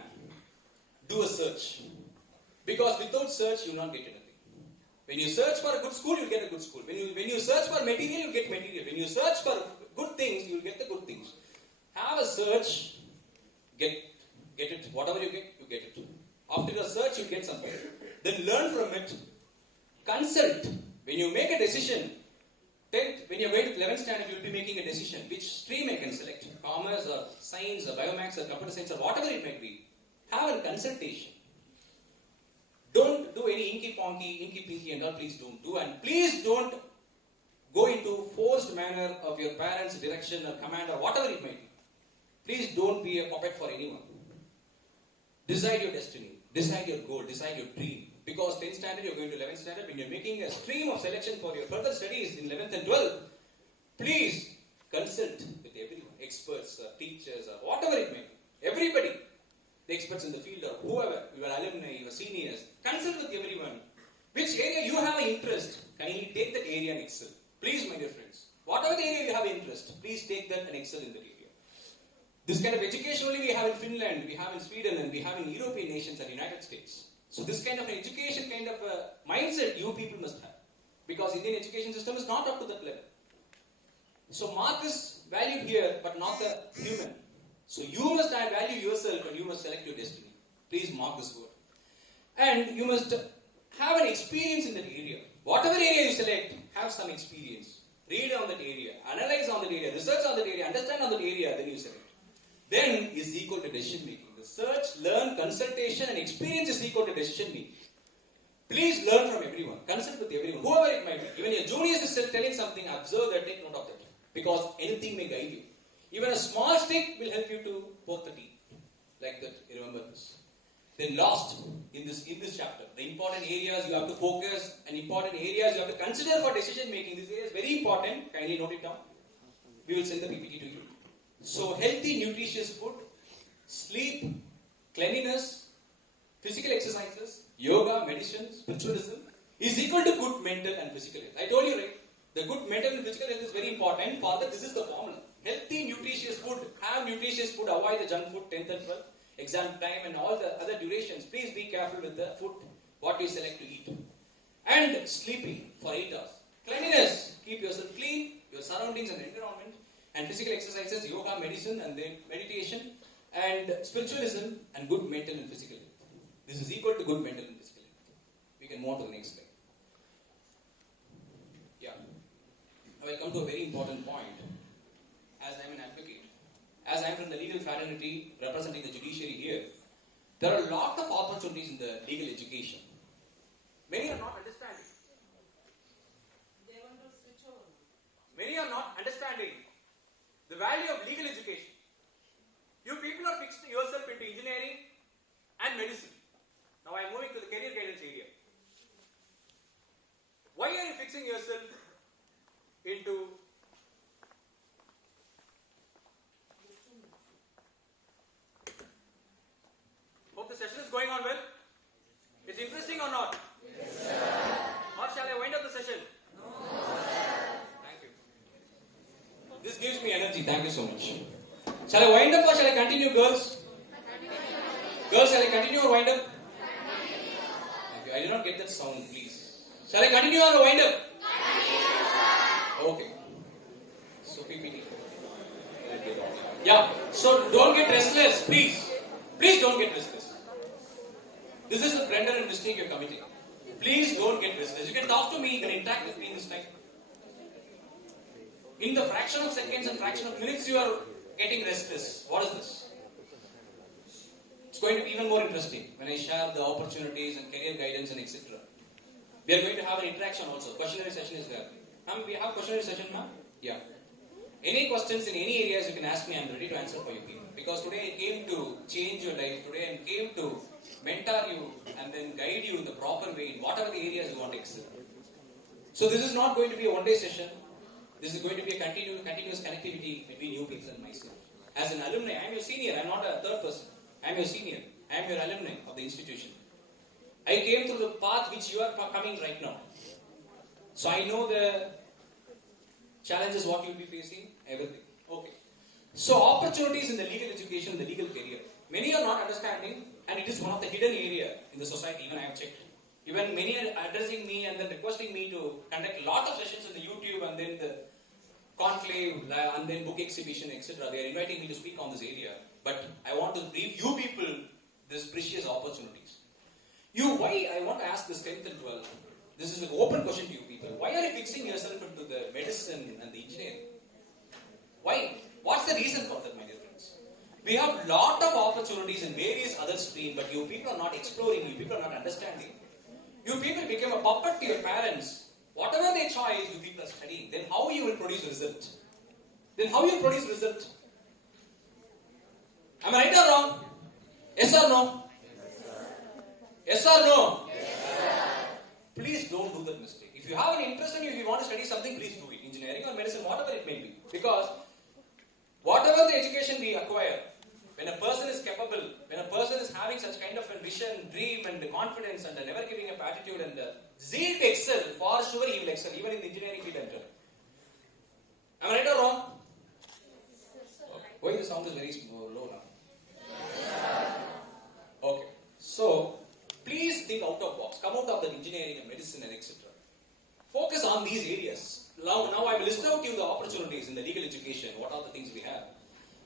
do a search. Because without search, you will not get anything. When you search for a good school, you will get a good school. When you search for material, you will get material. When you search for good things, you will get the good things. Have a search, get it. Whatever you get it. After a search, you get something. Then learn from it. Consult. When you make a decision, when you are going to 11th standard, you will be making a decision. Which stream I can select? Commerce or science or biomax or computer science or whatever it might be. Have a consultation. Don't do any inky-pinky and all, please don't do. And please don't go into forced manner of your parents' direction or command or whatever it might be. Please don't be a puppet for anyone. Decide your destiny. Decide your goal. Decide your dream. Because 10th standard, you're going to 11th standard. When you're making a stream of selection for your further studies in 11th and 12th, please consult with everyone. Experts, teachers, or whatever it may be. Everybody. The experts in the field or whoever, your alumni, your seniors, consult with everyone. Which area you have an interest, kindly take that area and excel. Please, my dear friends, whatever the area you have interest, please take that and excel in that area. This kind of education only we have in Finland, we have in Sweden, and we have in European nations and United States. So this kind of an education kind of a mindset you people must have. Because Indian education system is not up to that level. So mark is valued here, but not the human. So you must add value yourself and you must select your destiny. Please mark this word. And you must have an experience in that area. Whatever area you select, have some experience. Read on that area, analyze on that area, research on that area, understand on that area, then you select. Then is equal to decision making. The search, learn, consultation and experience is equal to decision making. Please learn from everyone. Consult with everyone, whoever it might be. Even your juniors is telling something, observe that, take note of that. Because anything may guide you. Even a small stick will help you to poke the teeth. Like that, remember this. Then last, in this chapter, the important areas you have to focus and important areas you have to consider for decision making. This area is very important. Kindly note it down. We will send the PPT to you. So, healthy, nutritious food, sleep, cleanliness, physical exercises, yoga, medicine, spiritualism is equal to good mental and physical health. I told you, right? The good mental and physical health is very important. For that, this is the formula. Healthy, nutritious food. Have nutritious food. Avoid the junk food, 10th and 12th. Exam time and all the other durations. Please be careful with the food, what you select to eat. And sleeping for 8 hours. Cleanliness. Keep yourself clean, your surroundings and environment. And physical exercises, yoga, medicine, and then meditation. And spiritualism and good mental and physical health. This is equal to good mental and physical health. We can move on to the next slide. Yeah. Now I come to a very important point. As I am an advocate, as I am from the legal fraternity representing the judiciary here, there are a lot of opportunities in the legal education. Many are not understanding. They want to switch over. Many are not understanding the value of legal education. You people are fixing yourself into engineering and medicine. Now I am moving to the career guidance area. Why are you fixing yourself into hope the session is going on well? It's interesting or not? Yes, sir. Or shall I wind up the session? No, sir. Thank you. This gives me energy. Thank you so much. Shall I wind up or shall I continue, girls? Girls, shall I continue or wind up? Thank you. I did not get that sound, please. Shall I continue or wind up? Okay. So PPT. Yeah. So don't get restless, please. Please don't get restless. This is the blunder and mistake you're committing. Please don't get restless. You can talk to me, you can interact with me in this time. In the fraction of seconds and fraction of minutes, you are getting restless. What is this? It's going to be even more interesting when I share the opportunities and career guidance and etc. We are going to have an interaction also. Questionnaire session is there. Ma'am, we have questionnaire session, ma'am? Yeah. Any questions in any areas you can ask me. I'm ready to answer for you people. Because today I came to change your life. Today I came to mentor you and then guide you in the proper way in whatever the areas you want to excel. So this is not going to be a one-day session. This is going to be a continuous connectivity between you people and myself. As an alumni, I am your senior. I am not a third person. I am your senior. I am your alumni of the institution. I came through the path which you are coming right now. So I know the challenges what you will be facing, everything. Okay. So opportunities in the legal education, the legal career. Many are not understanding, and it is one of the hidden area in the society. Even I have checked. Even many are addressing me and then requesting me to conduct a lot of sessions in the YouTube and then the conclave and then book exhibition, etc. They are inviting me to speak on this area. But I want to brief you people these precious opportunities. Why I want to ask this 10th and 12th. This is an open question to you people. Why are you fixing yourself into the medicine and the engineering? Why? What's the reason for that, my dear friends? We have lot of opportunities in various other streams, but you people are not exploring, you people are not understanding. You people become a puppet to your parents. Whatever they choose, you people are studying. Then how you will produce result? Then how you produce result? Am I right or wrong? Yes or no? Yes or no? Please don't do that mistake. If you have an interest in you, if you want to study something, please do it. Engineering or medicine, whatever it may be. Because whatever the education we acquire, when a person is capable, when a person is having such kind of a vision, dream and confidence and never giving up attitude and zeal to excel, for sure he will excel, even in the engineering field enter. Am I right or wrong? Okay. Why the sound is very low now? Okay. So, please think out of box. Come out of the engineering and medicine and etc. Focus on these areas. Now I will list out to you the opportunities in the legal education. What are the things we have?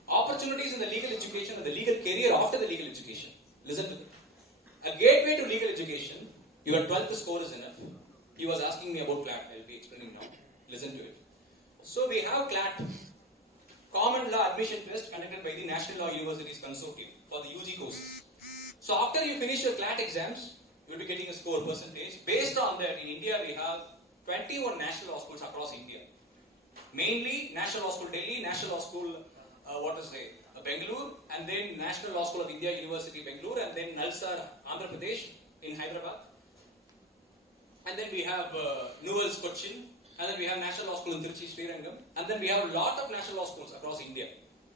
Opportunities in the legal education and the legal career after the legal education. Listen to me. A gateway to legal education. Your 12th score is enough. He was asking me about CLAT. I will be explaining now. Listen to it. So we have CLAT, Common Law Admission Test conducted by the National Law Universities Consortium for the UG courses. So after you finish your CLAT exams, you will be getting a score percentage. Based on that, in India we have 21 national law schools across India. Mainly National Law School Delhi, National Law School Bangalore, and then National Law School of India, University Bangalore, and then Nalsar, Andhra Pradesh in Hyderabad. And then we have Newell's Cochin, and then we have National Law School in Trichy, Srirangam, and then we have a lot of national law schools across India.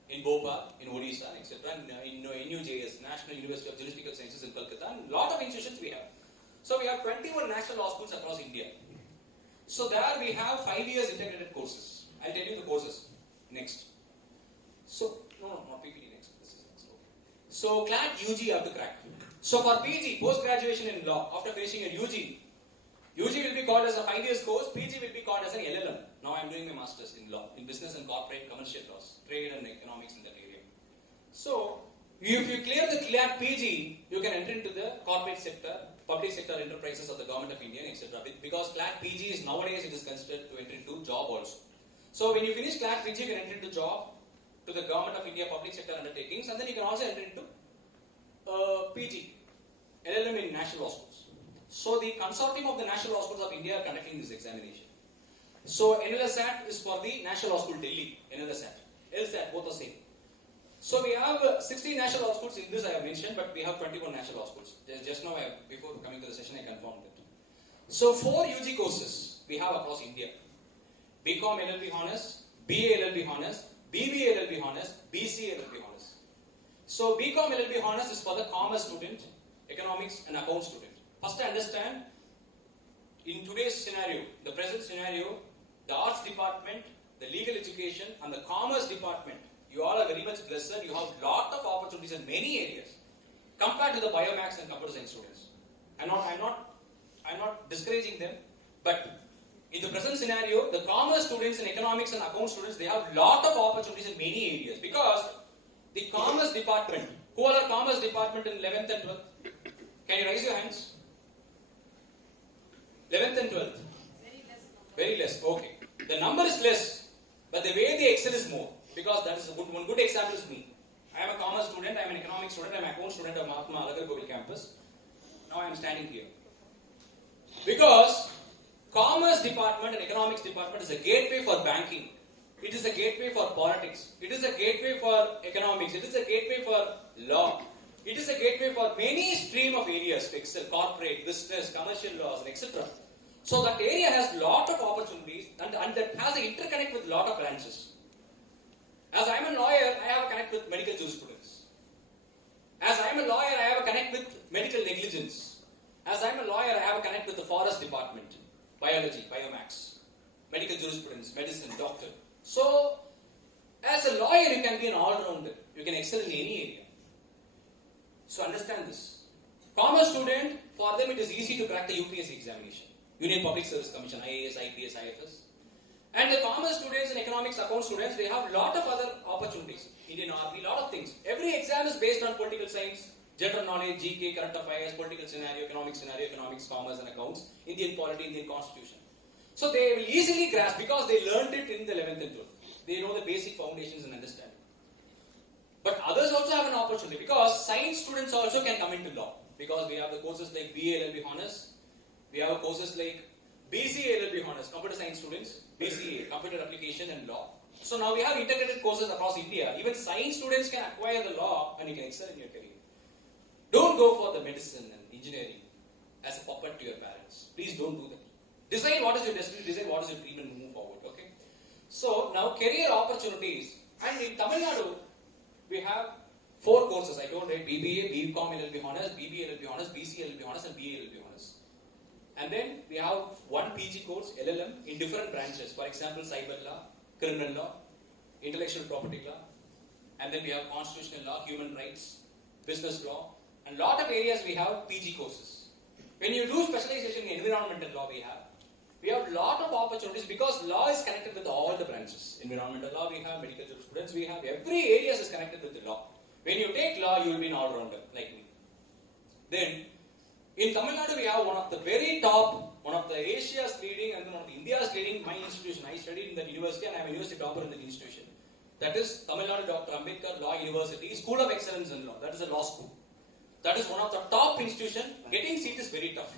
In Bhopal, in Odisha, etc. And in NUJS, National University of Judicial Sciences in Kolkata, and a lot of institutions we have. So we have 21 national law schools across India. So there we have 5 years integrated courses. I'll tell you the courses next. So, no, not PPT next. This is next. Okay. So CLAT UG you have to crack. So for PG, post-graduation in law, after finishing a UG will be called as a 5 years course, PG will be called as an LLM. Now I am doing my masters in law, in business and corporate commercial laws, trade and economics in that area. So, if you clear the CLAT PG, you can enter into the corporate sector, public sector enterprises of the government of India, etc. Because CLAT PG is nowadays it is considered to enter into job also. So when you finish CLAT PG, you can enter into job to the government of India public sector undertakings, and then you can also enter into PG, LLM in national law schools. So the consortium of the National Law Schools of India are conducting this examination. So NLSAT is for the National Law School Delhi, NLSAT, LSAT, both are same. So we have 16 national law schools in this I have mentioned, but we have 21 national law schools. Just now, before coming to the session, I confirmed it. So 4 UG courses we have across India. BCom LLB Honors, BA LLB Honors, BBA LLB Honors, BCA LLB Honors. So BCom LLB Honors is for the commerce student, economics and accounts student. First understand, in today's scenario, the present scenario, the arts department, the legal education and the commerce department, you all are very much blessed. You have lot of opportunities in many areas compared to the biomax and computer science students. I'm not discouraging them, but in the present scenario, the commerce students and economics and account students, they have lot of opportunities in many areas because the commerce department, who all are commerce department in 11th and 12th? Can you raise your hands? 11th and 12th? Very less. Very less, okay. The number is less, But the way they excel is more. Because that is one good example is me. I am a commerce student, I am an economics student, I am an account student of Mahatma Alagargovil campus. Now I am standing here. Because commerce department and economics department is a gateway for banking. It is a gateway for politics. It is a gateway for economics. It is a gateway for law. It is a gateway for many stream of areas to excel, corporate, business, commercial laws, and etc. So that area has lot of opportunities and that has an interconnect with lot of branches. As I am a lawyer, I have a connect with medical jurisprudence. As I am a lawyer, I have a connect with medical negligence. As I am a lawyer, I have a connect with the forest department, biology, biomax, medical jurisprudence, medicine, doctor. So, as a lawyer, you can be an all-rounder. You can excel in any area. So, understand this. Commerce student, for them it is easy to crack the UPSC examination. Union Public Service Commission, IAS, IPS, IFS. And the commerce students and economics account students, they have a lot of other opportunities. Indian Army, lot of things. Every exam is based on political science, general knowledge, GK, current affairs, political scenario, economics, commerce and accounts, Indian polity, Indian constitution. So they will easily grasp because they learned it in the 11th and 12th. They know the basic foundations and understanding. But others also have an opportunity because science students also can come into law. Because we have the courses like BA LLB Honors, we have courses like BCA LLB Honors, Computer Science students, BCA, Computer Application and Law. So now we have integrated courses across India. Even science students can acquire the law and you can excel in your career. Don't go for the medicine and engineering as a puppet to your parents. Please don't do that. Decide what is your destiny, decide what is your dream and move forward. Okay. So now career opportunities. And in Tamil Nadu, we have 4 courses. I told you, BBA, BCom LLB Honors, BBA LLB Honors, BC LLB Honors and BA LLB Honors. And then we have 1 PG course, LLM, in different branches. For example, cyber law, criminal law, intellectual property law. And then we have constitutional law, human rights, business law. And lot of areas we have PG courses. When you do specialization in environmental law, we have lot of opportunities because law is connected with all the branches. Environmental law we have, medical jurisprudence we have, every area is connected with the law. When you take law, you will be an all-rounder like me. Then, in Tamil Nadu, we have one of the very top, one of the Asia's leading and one of the India's leading, my institution. I studied in that university and I am a university topper in that institution. That is Tamil Nadu Adv.Abishake Law University, School of Excellence in Law. That is a law school. That is one of the top institutions. Getting seat is very tough.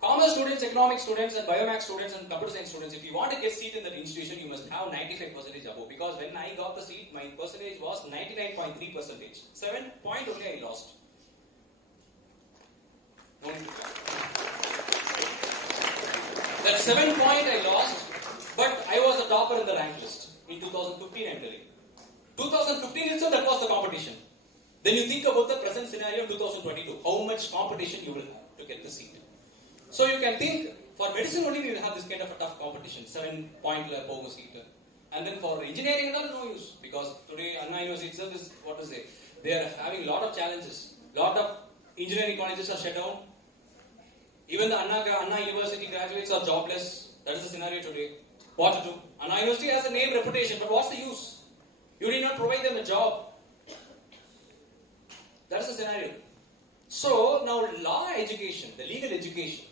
Commerce students, economics students, and biomax students, and computer science students, if you want to get seat in that institution, you must have 95% above. Because when I got the seat, my percentage was 99.3%. 7 point only I lost. No need to clap. That 7 point I lost, but I was the topper in the rank list in 2015, I'm telling you. 2015 itself, that was the competition. Then you think about the present scenario in 2022. How much competition you will have to get the seat. So you can think, for medicine only we will have this kind of a tough competition, 7 point above seat. And then for engineering, no use. Because today, Anna University itself is, what to say, they are having a lot of challenges. Lot of engineering colleges are shut down. Even the Anna University graduates are jobless. That is the scenario today. What to do? Anna University has a name, reputation, but what's the use? You did not provide them a job. That is the scenario. So, now law education, the legal education,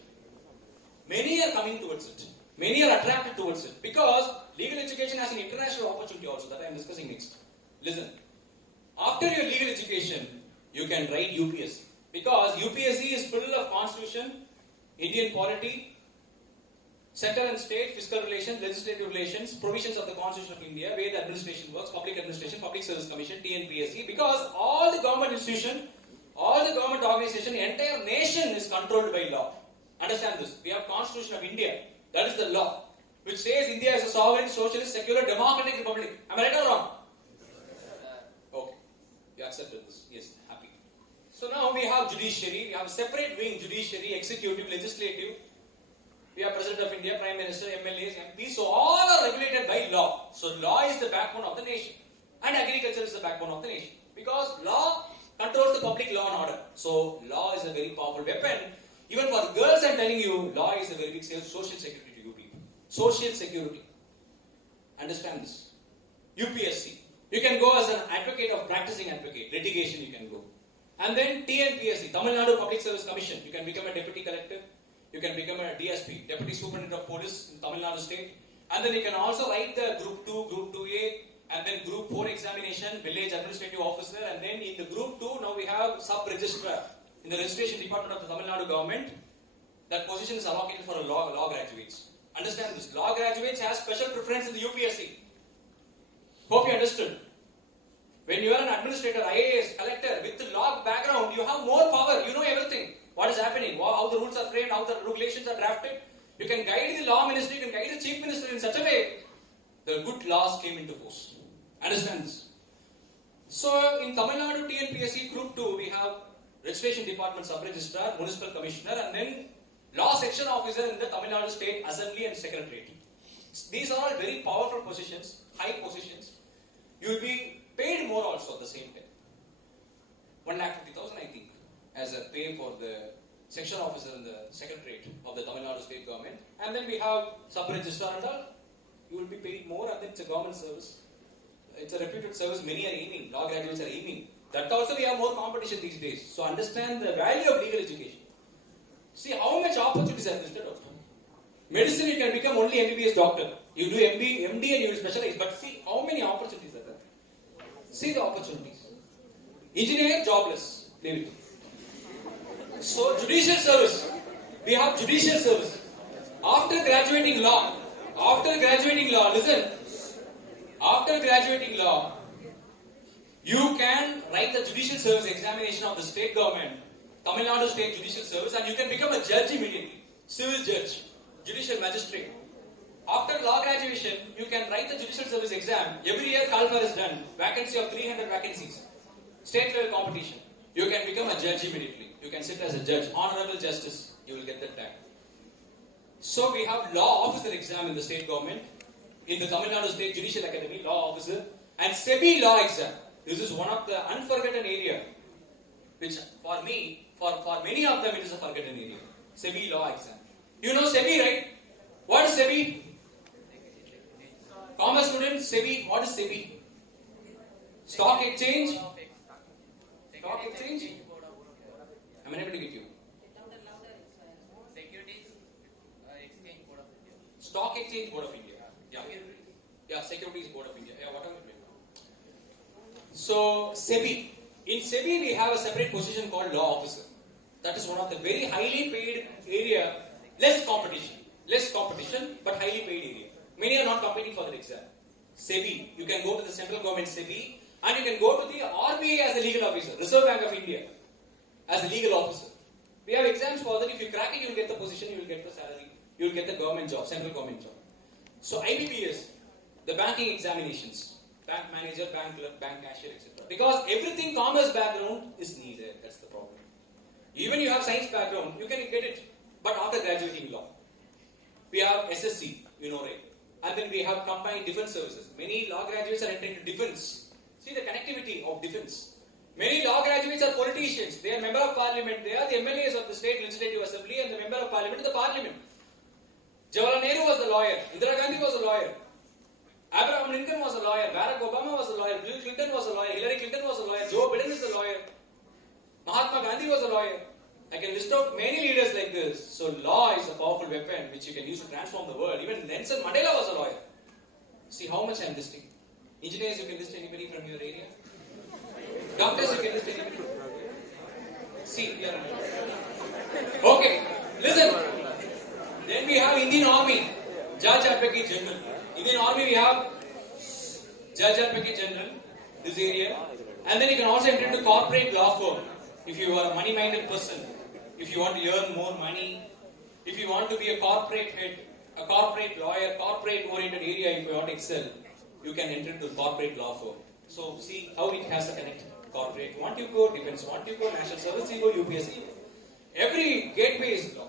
many are coming towards it. Many are attracted towards it. Because legal education has an international opportunity also that I am discussing next. Listen. After your legal education, you can write UPSC. Because UPSC is full of constitution, Indian polity, central and state, fiscal relations, legislative relations, provisions of the Constitution of India, where the administration works, public administration, public service commission, TNPSC. Because all the government institution, all the government organization, the entire nation is controlled by law. Understand this. We have Constitution of India. That is the law. Which says India is a sovereign, socialist, secular, democratic republic. Am I right or wrong? Okay. You accepted this. Yes. Happy. So now we have judiciary. We have a separate wing, judiciary, executive, legislative. We have President of India, Prime Minister, MLAs, MPs. So all are regulated by law. So law is the backbone of the nation. And agriculture is the backbone of the nation. Because law controls the public law and order. So law is a very powerful weapon. Even for girls, I'm telling you, law is a very big social security to you people. Social security. Understand this. UPSC. You can go as an advocate of practicing advocate. Litigation you can go. And then TNPSC, Tamil Nadu Public Service Commission. You can become a deputy collector. You can become a DSP, Deputy Superintendent of Police in Tamil Nadu State. And then you can also write the Group 2, Group 2A, and then Group 4 examination, Village Administrative Officer, and then in the Group 2, now we have Sub-Registrar in the Registration Department of the Tamil Nadu government. That position is allocated for law graduates. Understand this. Law graduates have special preference in the UPSC. Hope you understood. When you are an administrator, IAS, collector, with the law background, you have more power. You know everything. What is happening, how the rules are framed, how the regulations are drafted. You can guide the law ministry, you can guide the chief minister in such a way. The good laws came into force. Understand this. So, in Tamil Nadu TNPSC Group 2, we have Registration Department Sub-Registrar, Municipal Commissioner, and then Law Section Officer in the Tamil Nadu State Assembly and Secretariat. These are all very powerful positions, high positions. You will be paid more also at the same time. 1,50,000 I think, as a pay for the section officer in the Secretariat of the Tamil Nadu State Government. And then we have Sub-Registrar and all. You will be paid more, and then it's a government service. It's a reputed service, many are aiming, law graduates are aiming. That also we have more competition these days. So understand the value of legal education. See how much opportunities are listed out. Medicine, you can become only MBBS doctor. You do MD and you will specialize. But see how many opportunities are there. See the opportunities. Engineer, jobless. Leave it. So judicial service. We have judicial service. After graduating law, listen. After graduating law, you can write the judicial service examination of the state government, Tamil Nadu State Judicial Service, and you can become a judge immediately. Civil judge, judicial magistrate. After law graduation, you can write the judicial service exam. Every year, CalFAR is done. Vacancy of 300 vacancies. State level competition. You can become a judge immediately. You can sit as a judge. Honorable justice. You will get that tag. So we have law officer exam in the state government. In the Tamil Nadu State Judicial Academy, law officer. And SEBI law exam. This is one of the unforgotten area. Which for me, for many of them, it is a forgotten area. SEBI law exam. You know SEBI, right? What is SEBI? Commerce students, SEBI, what is SEBI? Stock exchange? Stock exchange? I'm unable to get you. Stock Exchange Board of India. Yeah, Securities Board of India. Yeah, whatever. So, SEBI. In SEBI, we have a separate position called law officer. That is one of the very highly paid area. Less competition, but highly paid area. Many are not competing for that exam. SEBI. You can go to the central government SEBI, and you can go to the RBI as a legal officer, Reserve Bank of India, as a legal officer. We have exams for that. If you crack it, you will get the position, you will get the salary, you will get the government job, central government job. So IBPS, the banking examinations, bank manager, bank clerk, bank cashier, etc. Because everything commerce background is needed. That's the problem. Even you have science background, you can get it, but after graduating law. We have SSC, you know, right? And then we have combined defense services. Many law graduates are entering into defense. See the connectivity of defense. Many law graduates are politicians. They are member of parliament. They are the MLAs of the state legislative assembly and the member of parliament in the parliament. Jawaharlal Nehru was a lawyer. Indira Gandhi was a lawyer. Abraham Lincoln was a lawyer. Barack Obama was a lawyer. Bill Clinton was a lawyer. Hillary Clinton was a lawyer. Joe Biden is a lawyer. Mahatma Gandhi was a lawyer. I can list out many leaders like this. So law is a powerful weapon which you can use to transform the world. Even Nelson Mandela was a lawyer. See how much I am listing. Engineers, you can list anybody from your area. Doctors, you can list anybody. See, here. Okay, listen. Then we have Indian Army, Judge Advocate General. Indian Army we have Judge Advocate General, this area. And then you can also enter into corporate law firm. If you are a money-minded person, if you want to earn more money, if you want to be a corporate head, a corporate lawyer, corporate-oriented area, if you want to excel, you can enter into corporate law firm. So see how it has a connect. Corporate, want you go defense, want you go national service, you go UPSC. Every gateway is law.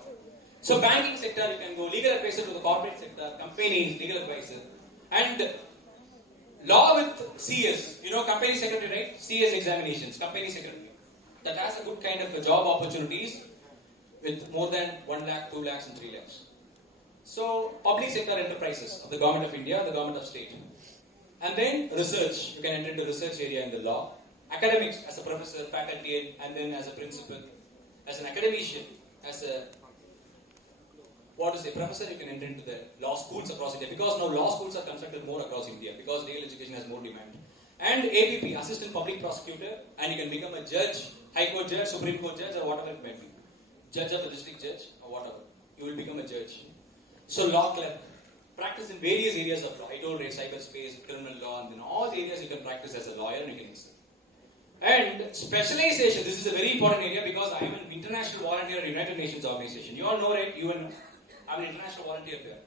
So banking sector, you can go legal advisor to the corporate sector, companies, legal advisor. And law with CS, you know company secretary, right? CS examinations, company secretary. That has a good kind of job opportunities with more than 1 lakh, 2 lakhs and 3 lakhs. So public sector enterprises of the government of India, the government of state. And then research, you can enter into research area in the law. Academics as a professor, faculty, and then as a principal, as an academician, as a what is a professor, you can enter into the law schools across India, because now law schools are constructed more across India because legal education has more demand. And APP, Assistant Public Prosecutor, and you can become a judge, High Court judge, Supreme Court judge, or whatever it may be. Judge of the district judge, or whatever. You will become a judge. So law clerk, practice in various areas of law. I told you, cyberspace, criminal law, and then all the areas you can practice as a lawyer and you can excel. And specialization, this is a very important area because I am an international volunteer at the United Nations organization. You all know, right? I'm an international volunteer there.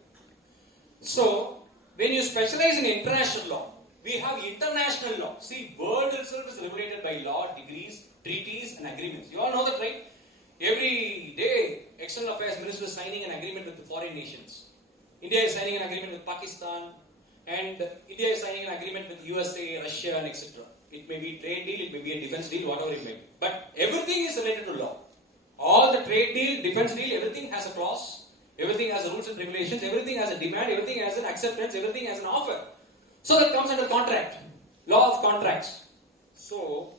So, when you specialize in international law, we have international law. See, world itself is regulated by law, degrees, treaties, and agreements. You all know that, right? Every day, External Affairs Minister is signing an agreement with the foreign nations. India is signing an agreement with Pakistan, and India is signing an agreement with USA, Russia, and etc. It may be trade deal, it may be a defense deal, whatever it may be. But everything is related to law. All the trade deal, defense deal, everything has a clause, everything has rules and regulations, everything has a demand, everything has an acceptance, everything has an offer. So that comes under contract, law of contracts. So,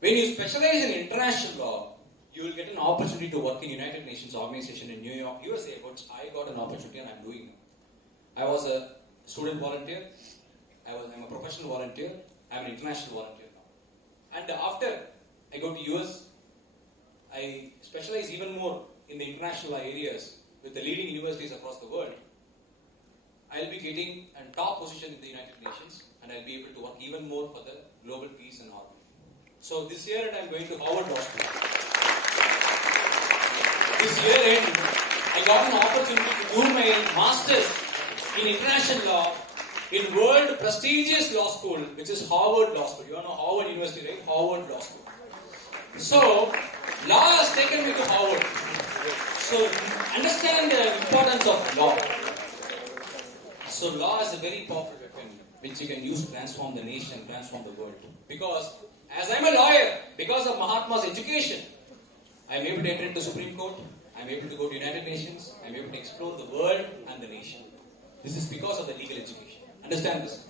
when you specialize in international law, you will get an opportunity to work in United Nations organization in New York, USA, which I got an opportunity and I'm doing it. I was a student volunteer, I'm a professional volunteer, I'm an international volunteer now. And after I go to US, I specialize even more in the international areas with the leading universities across the world. I'll be getting a top position in the United Nations and I'll be able to work even more for the global peace and harmony. So this year I'm going to Harvard Law School. This year end, I got an opportunity to do my master's in international law in world prestigious law school, which is Harvard Law School. You all know Harvard University, right? Harvard Law School. So, law has taken me to Harvard. So, understand the importance of law. So, law is a very powerful weapon which you can use to transform the nation, transform the world. Because, as I'm a lawyer, because of Mahatma's education, I'm able to enter into Supreme Court, I'm able to go to United Nations, I'm able to explore the world and the nation. This is because of the legal education. Understand this.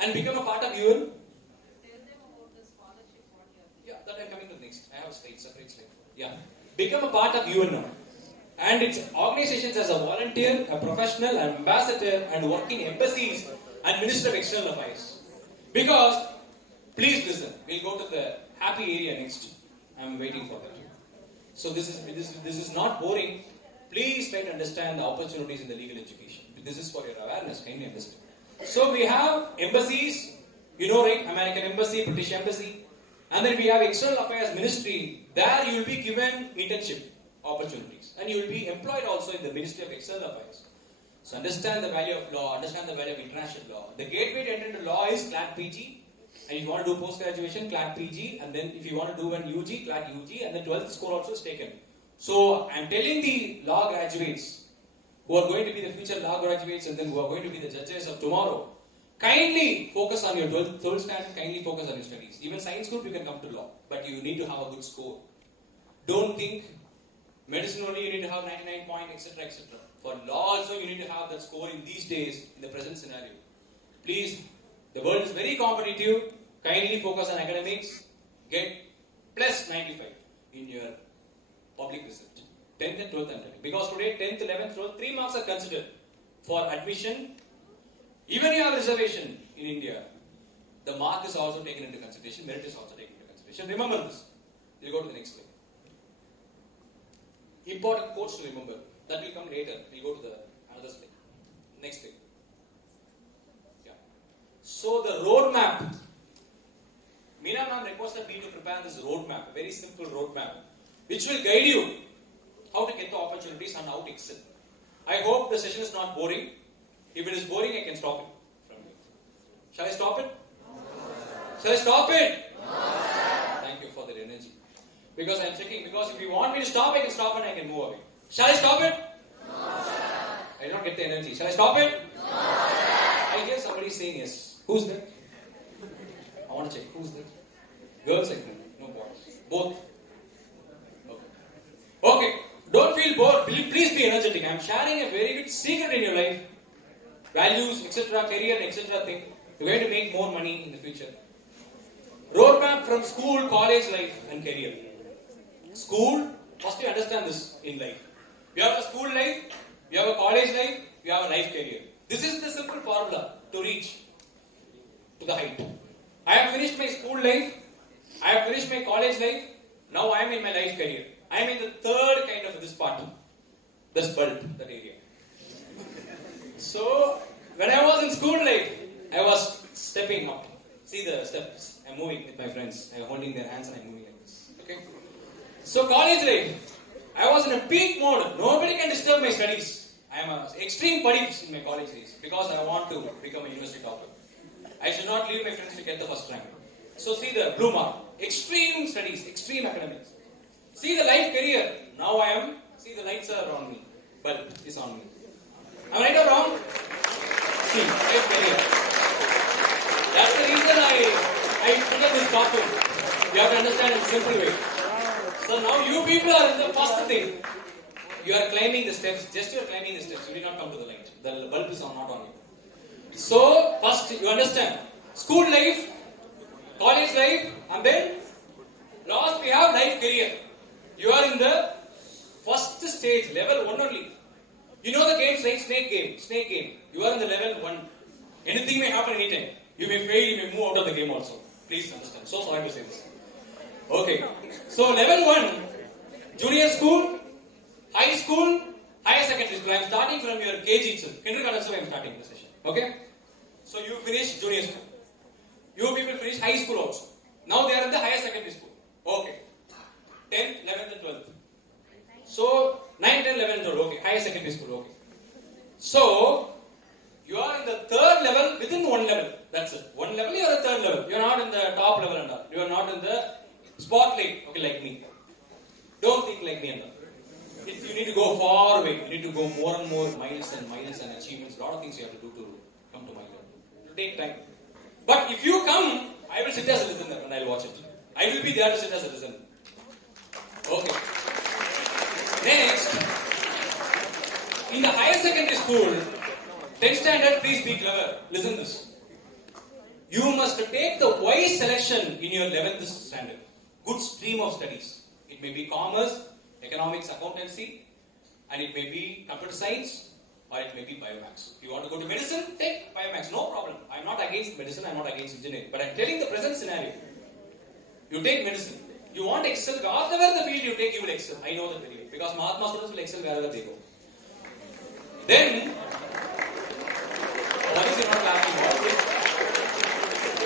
And become a part of UN. Tell them about the scholarship, what you have. Yeah, that I'm coming to next. I have a separate slide. Yeah. Become a part of UN now. And its organizations as a volunteer, a professional, an ambassador, and working embassies and Minister of External Affairs. Because, please listen, we'll go to the happy area next. I'm waiting for that. So this is not boring. Please try to understand the opportunities in the legal education. This is for your awareness, kindly understand. So we have embassies, you know, right? American Embassy, British Embassy. And then we have External Affairs Ministry. There you will be given internship opportunities. And you will be employed also in the Ministry of External Affairs. So understand the value of law, understand the value of international law. The gateway to enter into law is CLAT PG. And if you want to do post-graduation, CLAT PG. And then if you want to do an UG, CLAT UG. And the 12th score also is taken. So I'm telling the law graduates who are going to be the future law graduates and then who are going to be the judges of tomorrow, kindly focus on your 12th standard, kindly focus on your studies. Even science group you can come to law, but you need to have a good score. Don't think medicine only you need to have 99 point, etc., etc. For law also you need to have that score in these days, in the present scenario. Please, the world is very competitive, kindly focus on academics, get plus 95 in your public result. 10th and 12th I'm telling. Because today 10th, 11th, 12th, 3 marks are considered for admission. Even you have reservation in India, the mark is also taken into consideration, merit is also taken into consideration. Remember this. We'll go to the next slide. Important quotes to remember. That will come later. We'll go to the another slide. Next slide. Yeah. So the roadmap. Meena ma'am requested me to prepare this roadmap, a very simple roadmap, which will guide you how to get the opportunities and how to excel. I hope the session is not boring. If it is boring, I can stop it from here. Shall I stop it? No. Shall I stop it? No. Thank you for that energy. Because I am checking. Because if you want me to stop, I can stop and I can move away. Shall I stop it? No. I did not get the energy. Shall I stop it? No. I hear somebody saying yes. Who's that? I want to check. Who's that? Girls, I think. No boys. Both. Okay. Don't feel bored. Please be energetic. I am sharing a very good secret in your life. Values, etc., career, etc. thing. You're going to make more money in the future. Roadmap from school, college life, and career. School, first you understand this in life. You have a school life, you have a college life, you have a life career. This is the simple formula to reach to the height. I have finished my school life, I have finished my college life, now I am in my life career. I am in the third kind of this part, this bulb, that area. So, when I was in school life, I was stepping up. See the steps. I'm moving with my friends. I'm holding their hands and I'm moving like this. Okay? So, college life, I was in a peak mode. Nobody can disturb my studies. I am an extreme buddies in my college days because I want to become a university topper. I should not leave my friends to get the first rank. So, see the blue mark. Extreme studies, extreme academics. See the life career. Now I am, see the lights are on me. Bulb is on me. Am I right or wrong? See, life career. That's the reason I put up this topic. You have to understand in a simple way. So now you people are in the first thing. You are climbing the steps. Just you are climbing the steps. You did not come to the light. The bulb is not on you. So, first you understand. School life, college life, and then last we have life career. You are in the first stage, level 1 only. You know the game, snake game. You are in the level 1. Anything may happen anytime. You may fail, you may move out of the game also. Please understand. So sorry to say this. Okay. So level 1, junior school, high school, higher secondary school. I am starting from your KG itself. Kindergarten, so I am starting the session. Okay. So you finish junior school. You people finish high school also. Now they are in the higher secondary school. Okay. 10th, 11th and 12th. So 9th, 10th, 11th and 12th. Okay. Higher secondary school. Okay. So you are in the third level within one level. That's it. One level, you are a third level. You are not in the top level and all. You are not in the spotlight. Okay, like me. Don't think like me and all. You need to go far away. You need to go more and more miles and achievements. A lot of things you have to do to come to my level. It will take time. But if you come, I will sit as a listener and I will watch it. I will be there to sit as a listener. Okay. Next, in the higher secondary school, 10th standard, please be clever. Listen this. You must take the wise selection in your 11th standard. Good stream of studies. It may be commerce, economics, accountancy, and it may be computer science, or it may be biomax. If you want to go to medicine, take biomax. No problem. I am not against medicine, I am not against engineering. But I am telling the present scenario. You take medicine. You want to excel, whatever the field you take, you will excel. I know that very well. Because Mahatma students will excel wherever they go. Then, what is it not laughing?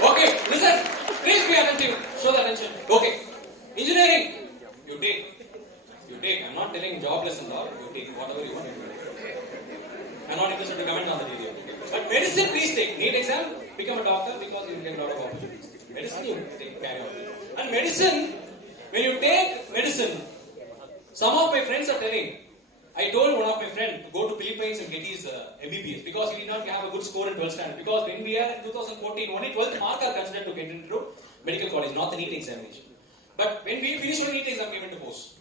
Okay, listen. Please be attentive. Show the attention. Okay. Engineering. You take. I'm not telling jobless and all. You take whatever you want. I'm not interested to comment on the video. But medicine, please take. NEET exam. Become a doctor because you will get a lot of opportunities. Medicine, you take. Carry on. And medicine, when you take medicine, some of my friends are telling, I told one of my friends to go to Philippines and get his MBBS because he did not have a good score in 12th standard. Because when we are in 2014, only 12th mark are considered to get into medical college, not the NEET examination. But when we finished the NEET exam, came into post.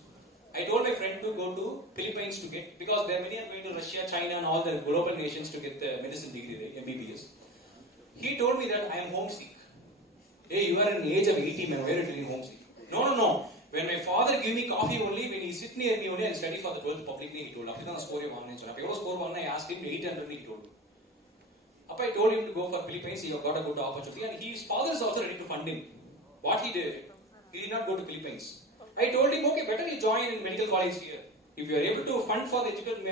I told my friend to go to Philippines to get, because there are many are going to Russia, China and all the global nations to get the medicine degree, MBBS. He told me that I am homesick. Hey, you are in the age of 80, man, why are you feeling homesick? No. When my father gave me coffee only, when he sit near me only and study for the 12th publicly, he told me, I score one, I asked him 800, he told me. I told him to go for Philippines, he got a good opportunity and his father is also ready to fund him. What he did not go to Philippines. I told him, okay, better you join in medical college here. If you are able to fund for the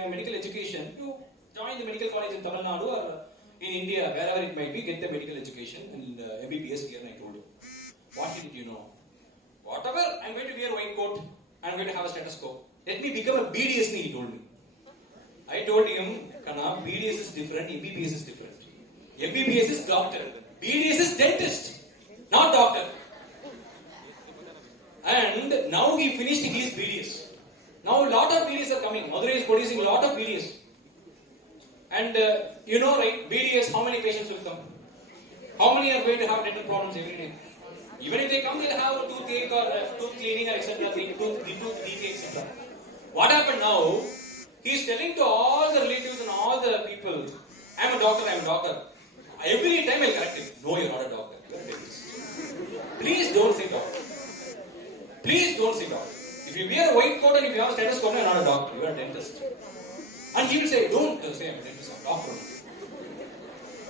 medical education, you join the medical college in Tamil Nadu or in India, wherever it might be, get the medical education and MBBS here, and I told him. What did you know? Whatever, I'm going to wear a white coat, I'm going to have a stethoscope. Let me become a BDS, he told me. I told him, Kana, BDS is different, MBBS is different. MBBS is doctor, BDS is dentist, not doctor. And now he finished his BDS. Now a lot of BDS are coming. Madurai is producing a lot of BDS. And you know, right, BDS, how many patients will come? How many are going to have dental problems every day? Even if they come, they'll have a toothache or tooth cleaning or etc. Tooth decay, etc. What happened now? He is telling to all the relatives and all the people, I'm a doctor. Every time I'll correct him. No, you're not a doctor. You're a dentist. Please don't say doctor. If you wear a white coat and if you have a stethoscope, you're not a doctor, you're a dentist. And he will say, don't say I'm a dentist, I'm a doctor.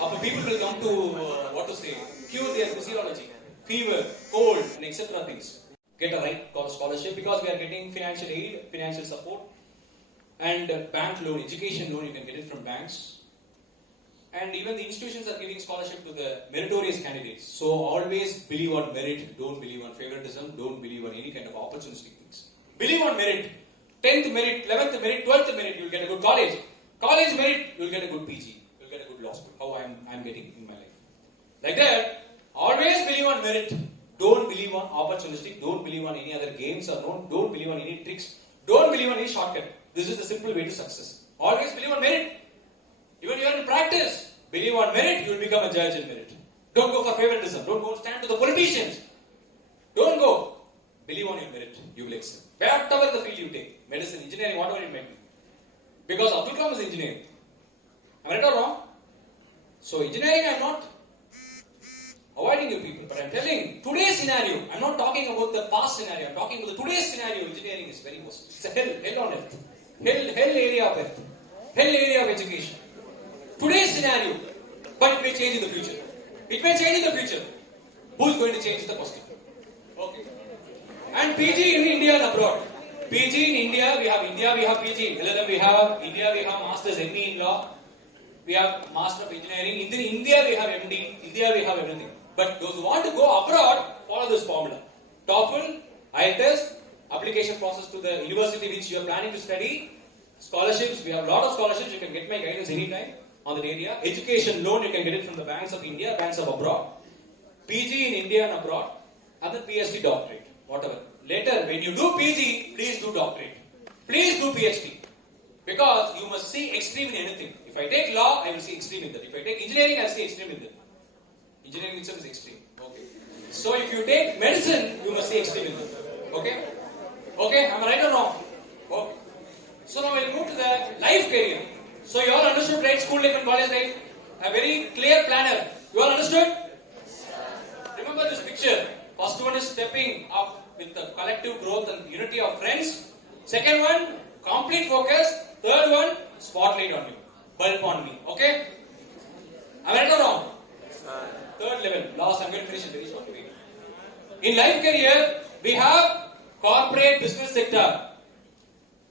After people will come to cure their physiology, fever, cold, and etc. things. Get a right scholarship because we are getting financial aid, financial support, and bank loan, education loan, you can get it from banks. And even the institutions are giving scholarship to the meritorious candidates. So always believe on merit, don't believe on favoritism, don't believe on any kind of opportunistic things. Believe on merit. 10th merit, 11th merit, 12th merit, you will get a good college. College merit, you will get a good PG. You will get a good law school. How I'm getting in my life. Like that, always believe on merit. Don't believe on opportunistic. Don't believe on any other games or don't believe on any tricks. Don't believe on any shortcut. This is the simple way to success. Always believe on merit. Even you are in practice, believe on merit, you will become a judge in merit. Don't go for favoritism. Don't go stand to the politicians. Don't go. Believe on your merit. You will excel. Whatever the field you take, medicine, engineering, whatever it might be. Because Abdul Kalam is engineering. Am I right or wrong? So engineering, I am not avoiding you people, but I am telling today's scenario. I am not talking about the past scenario. I am talking about the today's scenario. Engineering is very worst. It's a hell on earth. Hell area of earth. Hell area of education. Today's scenario, but it may change in the future. It may change in the future. Who is going to change is the question. Okay. And PG in India and abroad. PG in India, we have PG. LLM we have, India we have Masters ME in law. We have Master of Engineering. In India we have MD. India we have everything. But those who want to go abroad, follow this formula. TOEFL, IELTS, application process to the university which you are planning to study. Scholarships, we have a lot of scholarships. You can get my guidance anytime on that area. Education loan, you can get it from the banks of India, banks of abroad. PG in India and abroad. And then PhD doctorate, whatever. Later, when you do PG, please do doctorate. Please do PhD. Because you must see extreme in anything. If I take law, I will see extreme in that. If I take engineering, I will see extreme in that. Engineering itself is extreme. Okay. So if you take medicine, you must see extreme in that. Okay? Okay, am I right or wrong? Okay. So now we'll move to the life career. So you all understood, right? School life and college life. A very clear planner. You all understood? Remember this picture. First one is stepping up with the collective growth and unity of friends. Second one, complete focus. Third one, spotlight on you. Bulb on me. Okay? Am I right or wrong? Third level. Last, I'm going to finish it very shortly. In life career, we have corporate business sector.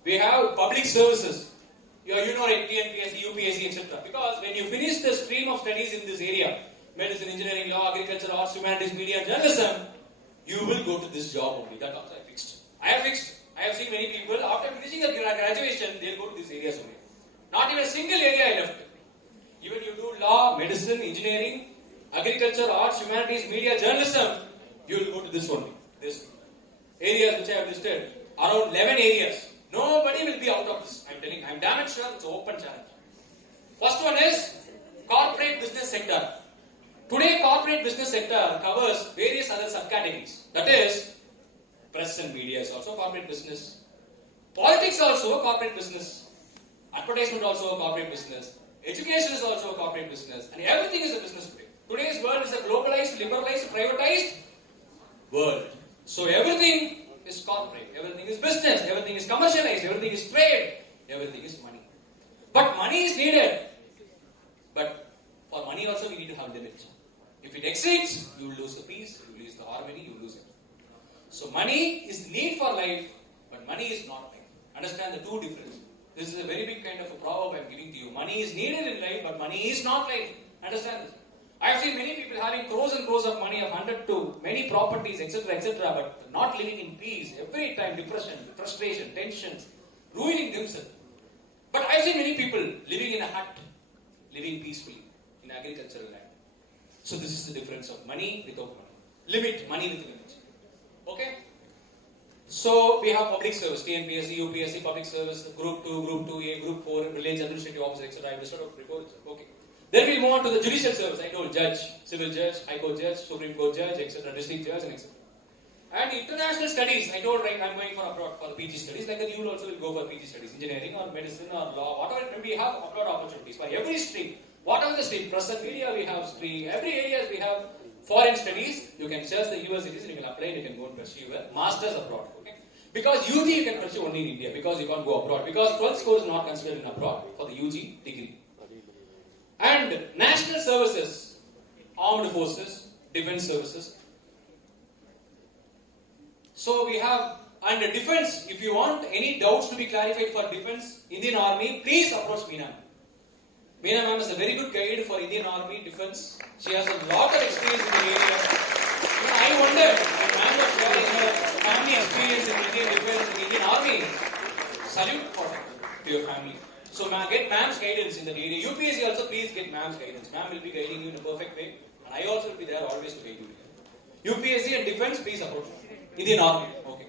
We have public services. You know it, TNPSC, UPSC, etc. Because when you finish the stream of studies in this area, medicine, engineering, law, agriculture, arts, humanities, media, journalism, you will go to this job only. That also I fixed. I have seen many people, after finishing their graduation, they'll go to these areas only. Not even a single area I left. Even you do law, medicine, engineering, agriculture, arts, humanities, media, journalism, you will go to this only. This areas which I have listed, around 11 areas. Nobody will be out of this. I'm telling you, I'm damn sure it's an open challenge. First one is corporate business sector. Today, corporate business sector covers various other subcategories. That is, press and media is also corporate business. Politics also corporate business. Advertisement also corporate business. Education is also a corporate business. And everything is a business today. Today's world is a globalized, liberalized, privatized world. So everything is corporate, everything is business, everything is commercialized, everything is trade, everything is money. But money is needed. But for money also we need to have limits. If it exceeds, you will lose the peace, you will lose the harmony, you will lose it. So money is need for life, but money is not life. Understand the two differences. This is a very big kind of a proverb I am giving to you. Money is needed in life, but money is not life. Understand this. I have seen many people having crores and crores of money of 100 to many properties, etc., but not living in peace. Every time depression, frustration, tensions, ruining themselves. But I have seen many people living in a hut, living peacefully in agricultural land. So this is the difference of money without money. Limit, money with limit. Okay? So we have public service, TNPSC, UPSC, public service, Group 2, Group 2A, Group 4, Village Administrative Officer, etc. I will sort of report. Okay. Then we move on to the judicial service. I told judge, civil judge, high court judge, supreme court judge, etc., district judge, and etc. And international studies, I told right, I'm going for abroad for PG studies. Like that, you also will go for PG studies, engineering or medicine or law, whatever. We have abroad opportunities for every stream. Whatever the stream, press and media, we have stream. Every area we have foreign studies. You can search the universities and you can apply. And you can go and pursue a masters abroad. Okay. Because UG you can pursue only in India because you can't go abroad. Because 12th score is not considered in abroad for the UG degree. And national services, armed forces, defense services. So we have, and defense, if you want any doubts to be clarified for defense, Indian Army, please approach Meena. Meena ma'am is a very good guide for Indian Army defense. She has a lot of experience in the area. I wondered, when ma'am was sharing her family experience in Indian defense and Indian Army, salute for her, to your family. So get ma'am's guidance in that area. UPSC also please get ma'am's guidance. Ma'am will be guiding you in a perfect way. And I also will be there always to guide you. UPSC and defense, please approach Indian Army. Okay.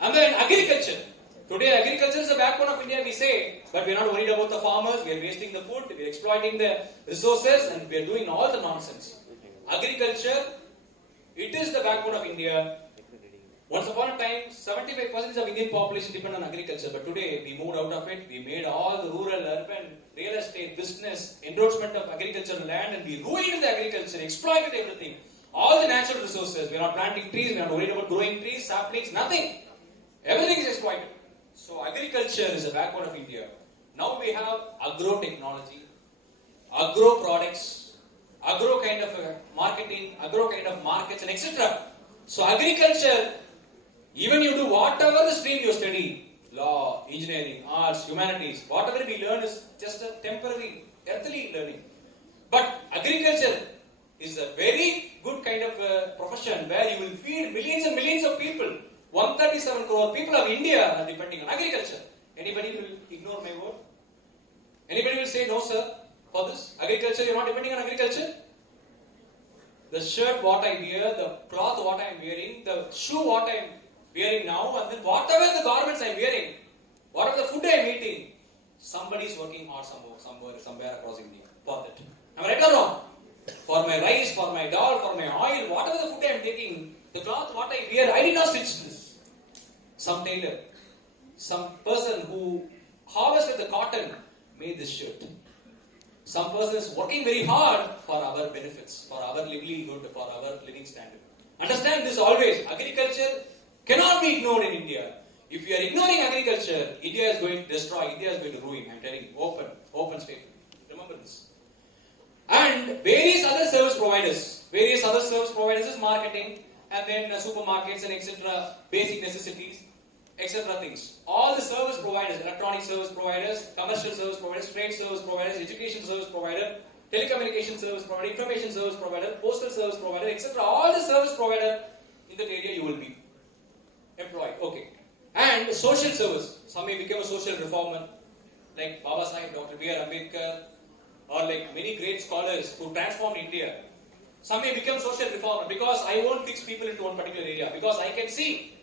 And then agriculture. Today agriculture is the backbone of India, we say, but we are not worried about the farmers, we are wasting the food, we are exploiting the resources, and we are doing all the nonsense. Agriculture, it is the backbone of India. Once upon a time, 75% of Indian population depend on agriculture, but today we moved out of it, we made all the rural, urban, real estate, business, encroachment of agricultural land, and we ruined the agriculture, exploited everything. All the natural resources, we are not planting trees, we are not worried about growing trees, saplings, nothing. Everything is exploited. So agriculture is the backbone of India. Now we have agro-technology, agro-products, agro kind of marketing, agro kind of markets and etc. So agriculture, even you do whatever the stream you study, law, engineering, arts, humanities, whatever we learn is just a temporary, earthly learning. But agriculture is a very good kind of profession where you will feed millions and millions of people. 137 crore people of India are depending on agriculture. Anybody will ignore my word? Anybody will say no, sir, for this? Agriculture, you are not depending on agriculture? The shirt what I wear, the cloth what I am wearing, the shoe what I am wearing now, and then whatever the garments I am wearing, whatever the food I am eating, somebody is working hard somewhere across India for that. Am I right or wrong? For my rice, for my dal, for my oil, whatever the food I am taking, the cloth what I wear, I did not stitch this. Some tailor, some person who harvested the cotton made this shirt. Some person is working very hard for our benefits, for our livelihood, for our living standard. Understand this always. Agriculture cannot be ignored in India. If you are ignoring agriculture, India is going to destroy, India is going to ruin. I am telling you, open statement. Remember this. And various other service providers is marketing, and then supermarkets and etc., basic necessities, etc. things. All the service providers, electronic service providers, commercial service providers, trade service providers, education service provider, telecommunication service provider, information service provider, postal service provider, etc. All the service provider in that area you will be employed. Okay. And social service. Some may become a social reformer, like Baba Sahib, Dr. B.R. Ambedkar, or like many great scholars who transformed India. Some may become social reformer because I won't fix people into one particular area because I can see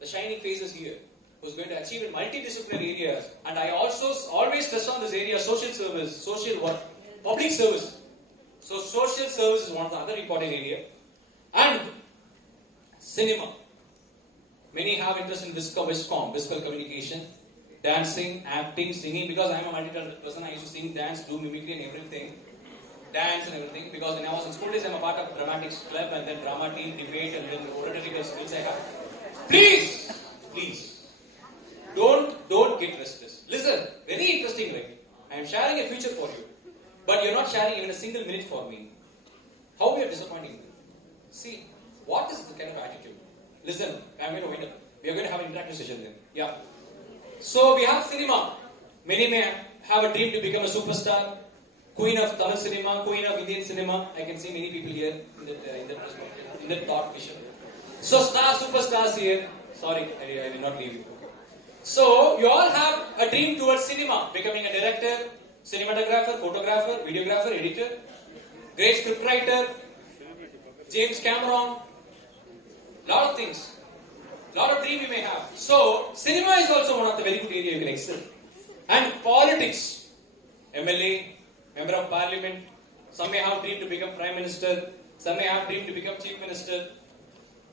the shining faces here who's going to achieve in multidisciplinary areas. And I also always stress on this area, social service, social work, public service. So social service is one of the other important area. And cinema. Many have interest in visual communication, dancing, acting, singing. Because I am a multi-talented person, I used to sing, dance, do mimicry and everything. Dance and everything. Because when I was in school days, I am a part of dramatics club and then drama team, debate and then oratorical skills I have. Please, don't get restless. Listen, very interesting, right? I am sharing a future for you. But you are not sharing even a single minute for me. How we are disappointing you. See, what is the kind of attitude? Listen, I am going to wind up. We are going to have an interactive session then. Yeah. So we have cinema. Many may have a dream to become a superstar. Queen of Tamil cinema, queen of Indian cinema. I can see many people here in that thought vision. So superstars here. Sorry, I did not leave you. So you all have a dream towards cinema, becoming a director, cinematographer, photographer, videographer, editor, great scriptwriter, James Cameron, lot of things, lot of dream you may have. So cinema is also one of the very good area you can excel. And politics, MLA, member of parliament, some may have dream to become prime minister, some may have dream to become chief minister,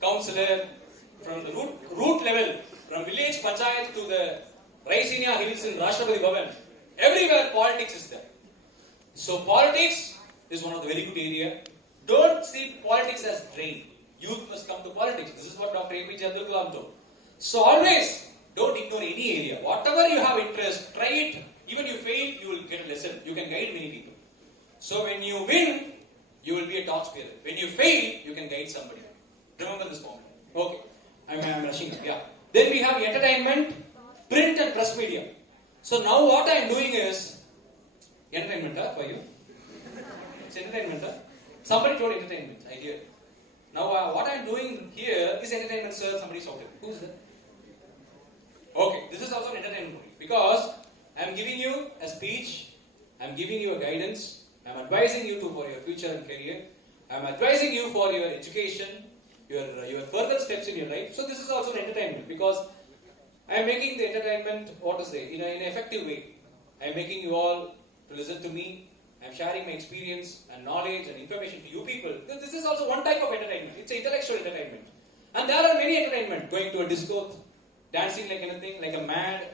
councillor, from the root level, from village panchayat to the Raisinia hills in Rashtrapati Bhavan, everywhere politics is there. So politics is one of the very good area. Don't see politics as drain. Youth must come to politics. This is what Dr. APJ Abdul Kalam told. So always, don't ignore any area. Whatever you have interest, try it. Even you fail, you will get a lesson. You can guide many people. So when you win, you will be a torch bearer. When you fail, you can guide somebody. Remember this formula. Okay. I'm rushing. Yeah. Then we have entertainment, print and press media. So now what I am doing is entertainment for you. It's entertainment. Somebody told entertainment. I hear. Now what I am doing here is entertainment, sir. Somebody shouted. Who's that? Okay. This is also entertainment because I am giving you a speech. I am giving you a guidance. I am advising you for your future and career. I am advising you for your education, your further steps in your life. So this is also an entertainment because I am making the entertainment, in an effective way. I am making you all to listen to me. I am sharing my experience and knowledge and information to you people. This is also one type of entertainment. It's intellectual entertainment. And there are many entertainment. Going to a disco, dancing like anything, like a mad,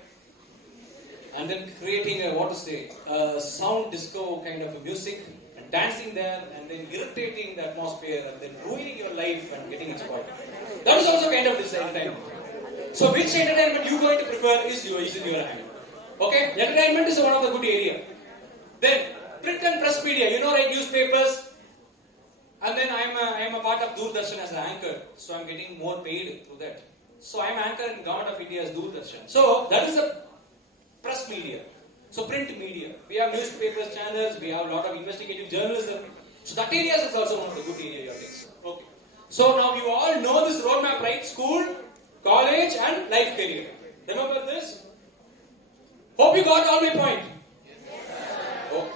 and then creating a sound disco kind of music, and dancing there, and then irritating the atmosphere, and then ruining your life and getting it spoiled. That is also kind of this entertainment. So which entertainment you going to prefer is in your hand. Okay? Entertainment is one of the good area. Then, print and press media, right, newspapers, and then I am a part of Doordarshan as an anchor, so I am getting more paid through that. So I am anchor in Government of India's Doordarshan. So that is a press media. So print media. We have newspapers, channels, we have a lot of investigative journalism. So that area is also one of the good area. Okay. So now you all know this roadmap, right? School, college and life career. Remember this? Hope you got all my point. Okay.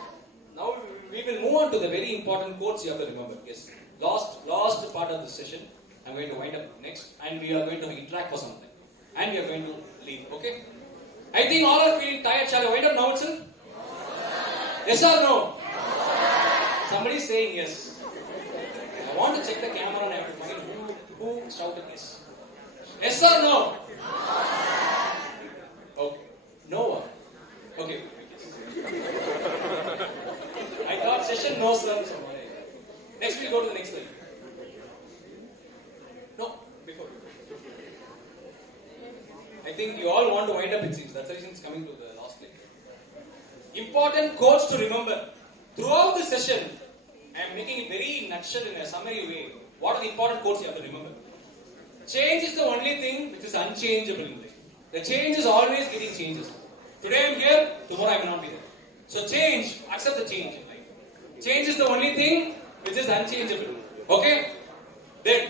Now we will move on to the very important quotes you have to remember. Yes. Last part of this session. I'm going to wind up next and we are going to interact for something. And we are going to leave. Okay? I think all are feeling tired. Shall I wind up now itself? Yes or no? Somebody is saying yes. I want to check the camera and I have to find who shouted yes. Yes or no? Okay. No one. Okay. I thought session no sir. Next we'll go to the next slide. No, before. I think you all want to wind up it seems. That's the reason it's coming to the last slide. Important quotes to remember. Throughout the session, I am making it very nutshell in a summary way. What are the important quotes you have to remember? Change is the only thing which is unchangeable in life. The change is always getting changes. Today I am here, tomorrow I may not be there. So change, accept the change in life. Change is the only thing which is unchangeable. Okay? Then,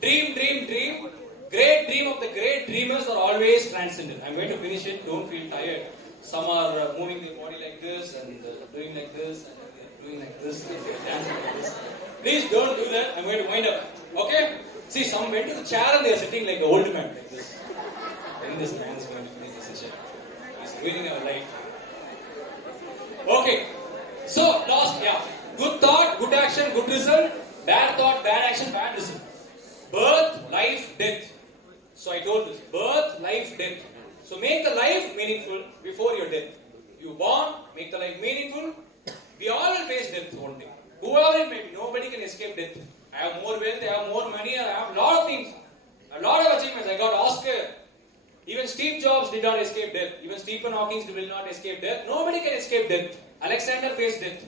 dream. Great dream of the great dreamers are always transcendent. I'm going to finish it, don't feel tired. Some are moving their body like this and doing like this and doing like this and dancing like this. Please don't do that, I'm going to wind up. Okay? See, some went to the chair and they are sitting like an old man like this. Then this man is going to finish the session. He's ruining our life. Okay. So, good thought, good action, good result. Bad thought, bad action, bad result. Birth, life, death. So I told this. Birth, life, death. So make the life meaningful before your death. You born, make the life meaningful. We all will face death one day. Whoever it may be, nobody can escape death. I have more wealth, I have more money, I have a lot of things. A lot of achievements. I got Oscar. Even Steve Jobs did not escape death. Even Stephen Hawking will not escape death. Nobody can escape death. Alexander faced death.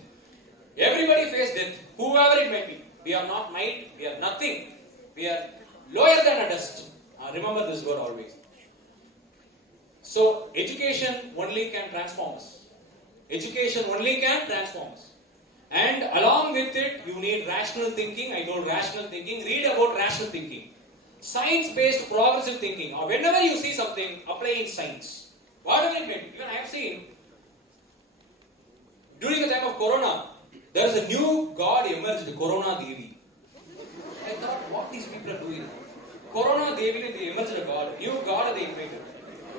Everybody faced death. Whoever it may be. We are not might, we are nothing. We are lower than a dust. Remember this word always. So, education only can transform us. Education only can transform us. And along with it, you need rational thinking. I told rational thinking. Read about rational thinking. Science-based progressive thinking. Or whenever you see something, apply in science. Whatever it may be. Even I have seen, during the time of Corona, there is a new god emerged, Corona Devi. I thought, what these people are doing? Corona Devi, they emerged a god, new god they created.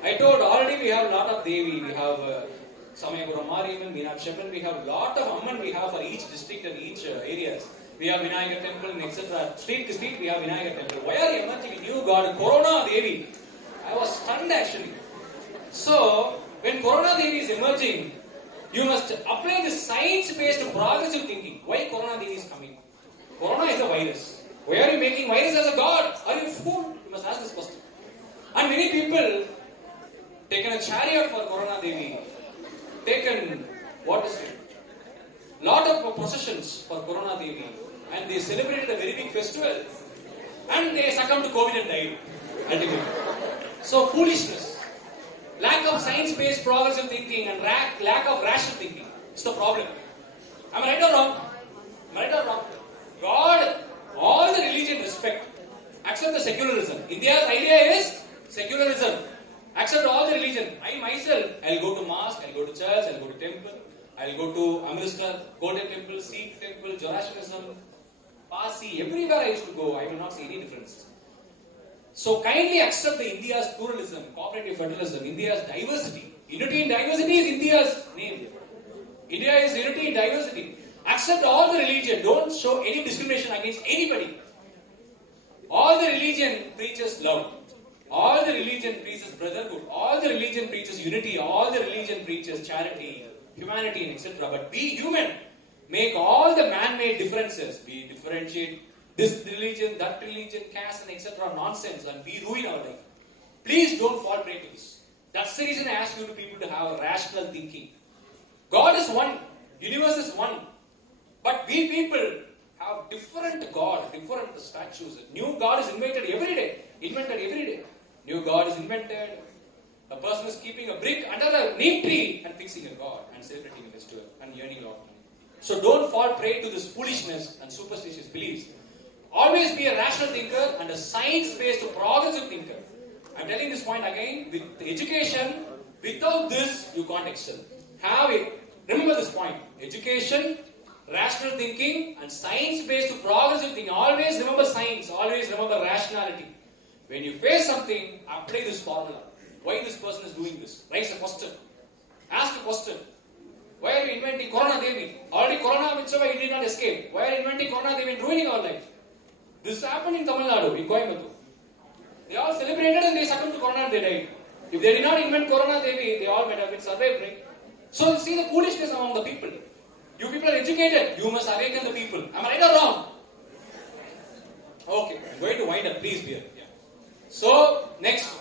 I told already we have a lot of Devi, we have Samayapuram Mariamman, Meenakshi Amman, we have a lot of Amman we have for each district and each areas. We have Vinayagar temple and etc. Street to street we have Vinayagar temple. Why are you emerging a new god, Corona Devi? I was stunned actually. So, when Corona Devi is emerging, you must apply the science-based progressive thinking. Why Corona Devi is coming? Corona is a virus. Why are you making virus as a god? Are you a fool? You must ask this question. And many people taken a chariot for Corona Devi, taken, what is it? Lot of processions for Corona Devi, and they celebrated a very big festival, and they succumbed to COVID and died, ultimately. So foolishness, lack of science-based progressive thinking and lack of rational thinking is the problem. Am I right or wrong? Am I right or wrong? God, all the religion respect, except the secularism. India's idea is secularism. Accept all the religion. I myself, I'll go to mosque, I'll go to church, I'll go to temple, I'll go to Amritsar, Golden Temple, Sikh Temple, Zoroastrianism, Parsi, everywhere I used to go, I will not see any difference. So kindly accept the India's pluralism, cooperative federalism, India's diversity. Unity in diversity is India's name. India is unity in diversity. Accept all the religion. Don't show any discrimination against anybody. All the religion preaches love. All the religion preaches brotherhood. All the religion preaches unity. All the religion preaches charity, humanity, and etc. But be human. Make all the man-made differences. We differentiate this religion, that religion, caste, and etc. nonsense, and we ruin our life. Please don't fall prey to this. That's the reason I ask you people to have a rational thinking. God is one. Universe is one. But we people have different God, different statues. New God is invented every day. New God is invented. A person is keeping a brick under a neem tree and fixing a God and celebrating a festival and earning a lot of money. So don't fall prey to this foolishness and superstitious beliefs. Always be a rational thinker and a science-based progressive thinker. I'm telling this point again. With education, without this, you can't excel. Have it. Remember this point. Education, rational thinking, and science-based progressive thinking. Always remember science. Always remember rationality. When you face something, apply this formula. Why this person is doing this? Raise a question. Ask a question. Why are you inventing Corona Devi? Already Corona whichever you did not escape. Why are you inventing Corona Devi and ruining our life? This happened in Tamil Nadu, in Coimbatore. They all celebrated and they succumbed to Corona and they died. If they did not invent Corona Devi, they all might have been survived, right? So see the foolishness among the people. You people are educated. You must awaken the people. Am I right or wrong? Okay, I'm going to wind up. Please be here. Yeah. So, next.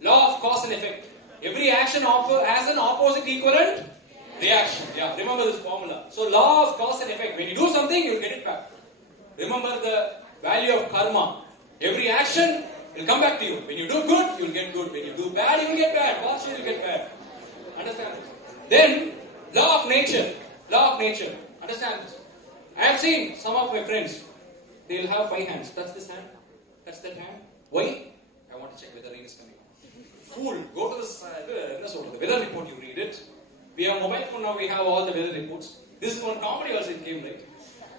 Law of cause and effect. Every action has an opposite equivalent reaction. Yeah, remember this formula. So, law of cause and effect. When you do something, you will get it back. Remember the value of karma. Every action will come back to you. When you do good, you will get good. When you do bad, you will get bad. Fortune, you will get bad. Understand this? Then, law of nature. Law of nature. Understand this? I have seen some of my friends. They will have 5 hands. Touch this hand. Touch that hand. Why? I want to check whether rain is coming. Fool. Go to the weather report, you read it. We have mobile phone now, we have all the weather reports. This is one comedy also it came, right?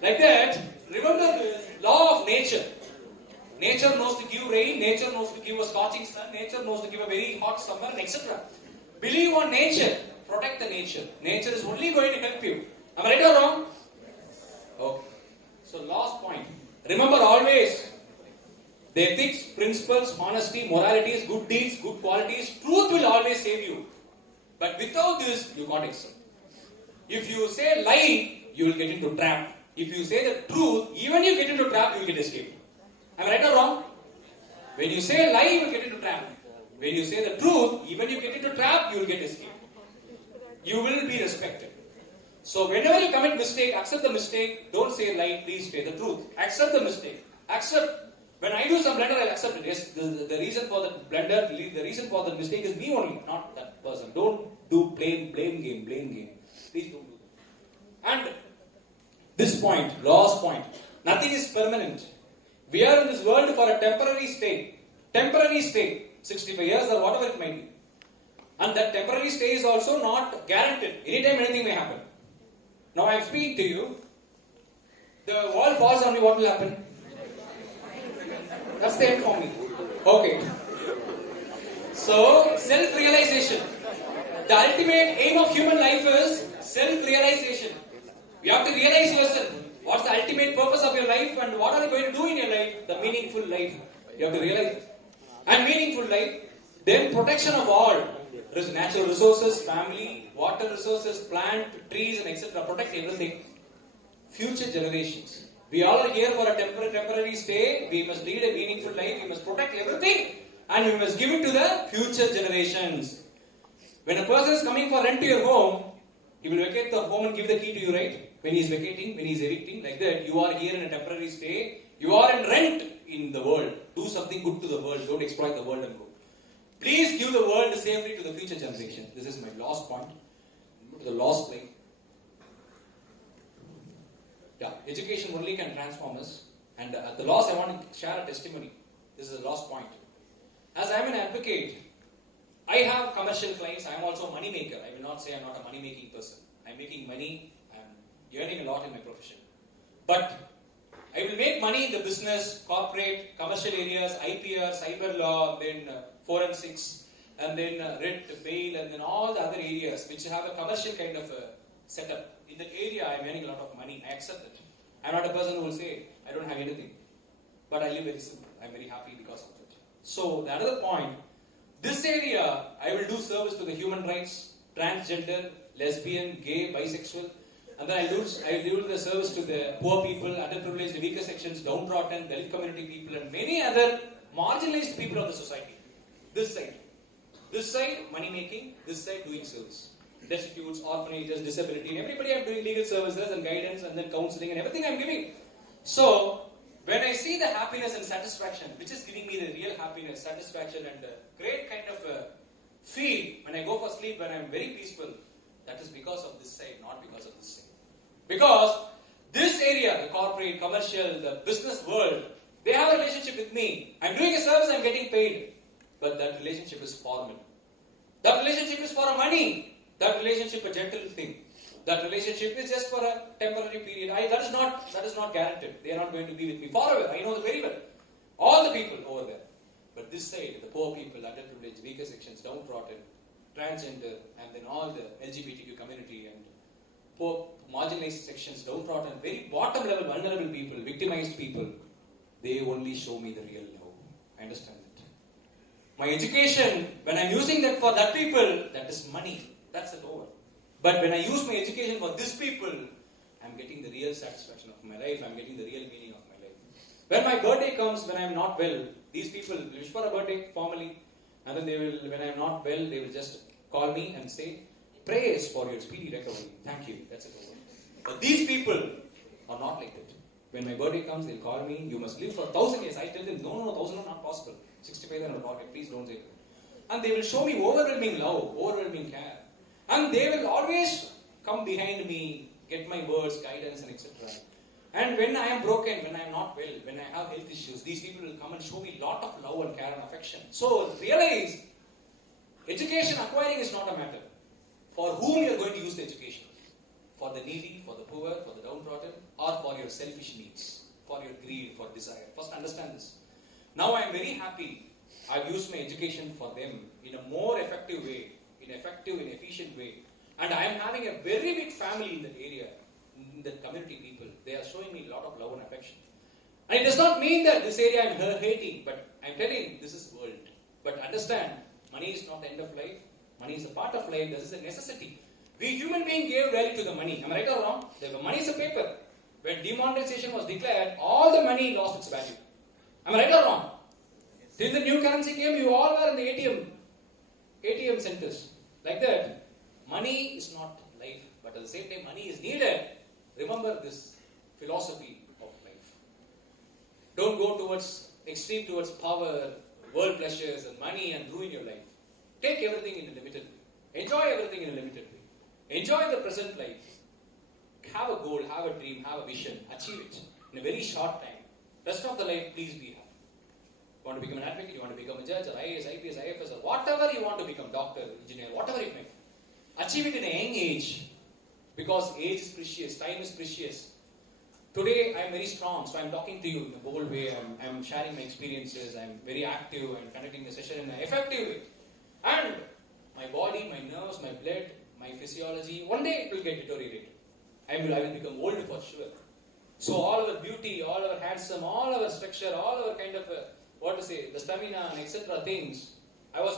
Like that, remember the law of nature. Nature knows to give rain, nature knows to give a scorching sun, nature knows to give a very hot summer, etc. Believe on nature. Protect the nature. Nature is only going to help you. Am I right or wrong? Okay. So last point. Remember always, the ethics, principles, honesty, moralities, good deeds, good qualities, truth will always save you. But without this, you can't excel. If you say lie, you will get into trap. If you say the truth, even you get into trap, you will get escaped. Am I right or wrong? When you say lie, you will get into trap. When you say the truth, even you get into trap, you will get escaped. You will be respected. So whenever you commit mistake, accept the mistake. Don't say lie, please say the truth. Accept the mistake. Accept. When I do some blunder, I'll accept it. Yes, the reason for the blunder, the reason for the mistake is me only, not that person. Don't do blame game. Please don't do that. And this point, last point. Nothing is permanent. We are in this world for a temporary stay. Temporary stay. 65 years or whatever it might be. And that temporary stay is also not guaranteed. Anytime anything may happen. Now I am speaking to you. The wall falls on me, what will happen? That's the end for me. Okay. So, self-realization. The ultimate aim of human life is self-realization. You have to realize yourself. What's the ultimate purpose of your life and what are you going to do in your life? The meaningful life. You have to realize it. And meaningful life, then protection of all. Natural resources, family, water resources, plant, trees and etc. Protect everything. Future generations. We all are here for a temporary stay. We must lead a meaningful life. We must protect everything. And we must give it to the future generations. When a person is coming for rent to your home, he will vacate the home and give the key to you, right? When he is vacating, when he is evicting, like that, you are here in a temporary stay. You are in rent in the world. Do something good to the world. Don't exploit the world and go. Please give the world safely to the future generation. This is my last point. Move to the last slide. Yeah, education only can transform us. And at the last, I want to share a testimony. This is the last point. As I am an advocate, I have commercial clients. I am also a money maker. I will not say I am not a money making person. I am making money. I am earning a lot in my profession. But I will make money in the business, corporate, commercial areas, IPR, cyber law, then forensics, and then rent, bail, and then all the other areas which have a commercial kind of setup. In that area, I am earning a lot of money. I accept it. I am not a person who will say, I don't have anything. But I live very simple. I am very happy because of it. So, the another point, this area, I will do service to the human rights, transgender, lesbian, gay, bisexual, and then I do the service to the poor people, underprivileged, weaker sections, downtrodden, Dalit community people, and many other marginalized people of the society. This side, money making, this side, doing service. Destitutes, orphanages, disability, and everybody I'm doing legal services and guidance and then counseling and everything I'm giving. So, when I see the happiness and satisfaction, which is giving me the real happiness, satisfaction, and a great kind of feel when I go for sleep, when I'm very peaceful, that is because of this side, not because of this side. Because this area, the corporate, commercial, the business world, they have a relationship with me. I'm doing a service, I'm getting paid. But that relationship is formal. That relationship is for money. That relationship is a gentle thing. That relationship is just for a temporary period. That is not guaranteed. They are not going to be with me forever. I know that very well. All the people over there. But this side, the poor people, underprivileged, weaker sections, downtrodden, transgender, and then all the LGBTQ community and poor, marginalized sections, downtrodden, very bottom level, vulnerable people, victimized people, they only show me the real love. I understand that. My education, when I'm using that for that people, that is money. That's it over. But when I use my education for this people, I'm getting the real satisfaction of my life. I'm getting the real meaning of my life. When my birthday comes, when I'm not well, these people wish for a birthday formally, and then they will, when I'm not well, they will just call me and say, prayers for your speedy recovery. Thank you. That's it over. But these people are not like that. When my birthday comes, they'll call me, you must live for 1,000 years. I tell them, no, 1,000 is not possible. 65 and above, please don't say that. And they will show me overwhelming love, overwhelming care. And they will always come behind me, get my words, guidance, and etc. And when I am broken, when I am not well, when I have health issues, these people will come and show me a lot of love and care and affection. So realize, education acquiring is not a matter. For whom you are going to use the education? For the needy, for the poor, for the downtrodden, or for your selfish needs, for your greed, for desire. First understand this. Now I am very happy. I've used my education for them in a more effective way, in efficient way. And I am having a very big family in that area, in the community people. They are showing me a lot of love and affection. And it does not mean that this area I am hating, but I am telling this is world. But understand, money is not the end of life. Money is a part of life. This is a necessity. We human beings gave value to the money. Am I right or wrong? The money is a paper. When demonetization was declared, all the money lost its value. Am I right or wrong? Till the new currency came, you all were in the ATM centers. Like that, money is not life, but at the same time, money is needed. Remember this philosophy of life. Don't go extreme towards power, world pleasures, and money and ruin your life. Take everything in a limited way. Enjoy everything in a limited way. Enjoy the present life. Have a goal, have a dream, have a vision. Achieve it in a very short time. Rest of the life, please be happy. You want to become an advocate, you want to become a judge, or IAS, IPS, IFS, or whatever you want to become, doctor, engineer, whatever it may be. Achieve it in a young age. Because age is precious, time is precious. Today, I am very strong, so I am talking to you in a bold way. I am sharing my experiences, I am very active and conducting the session in an effective way. And my body, my nerves, my blood, my physiology, one day it will get deteriorated. I will become old for sure. So all our beauty, all our handsome, all our structure, all our kind of, the stamina and etc. things, I was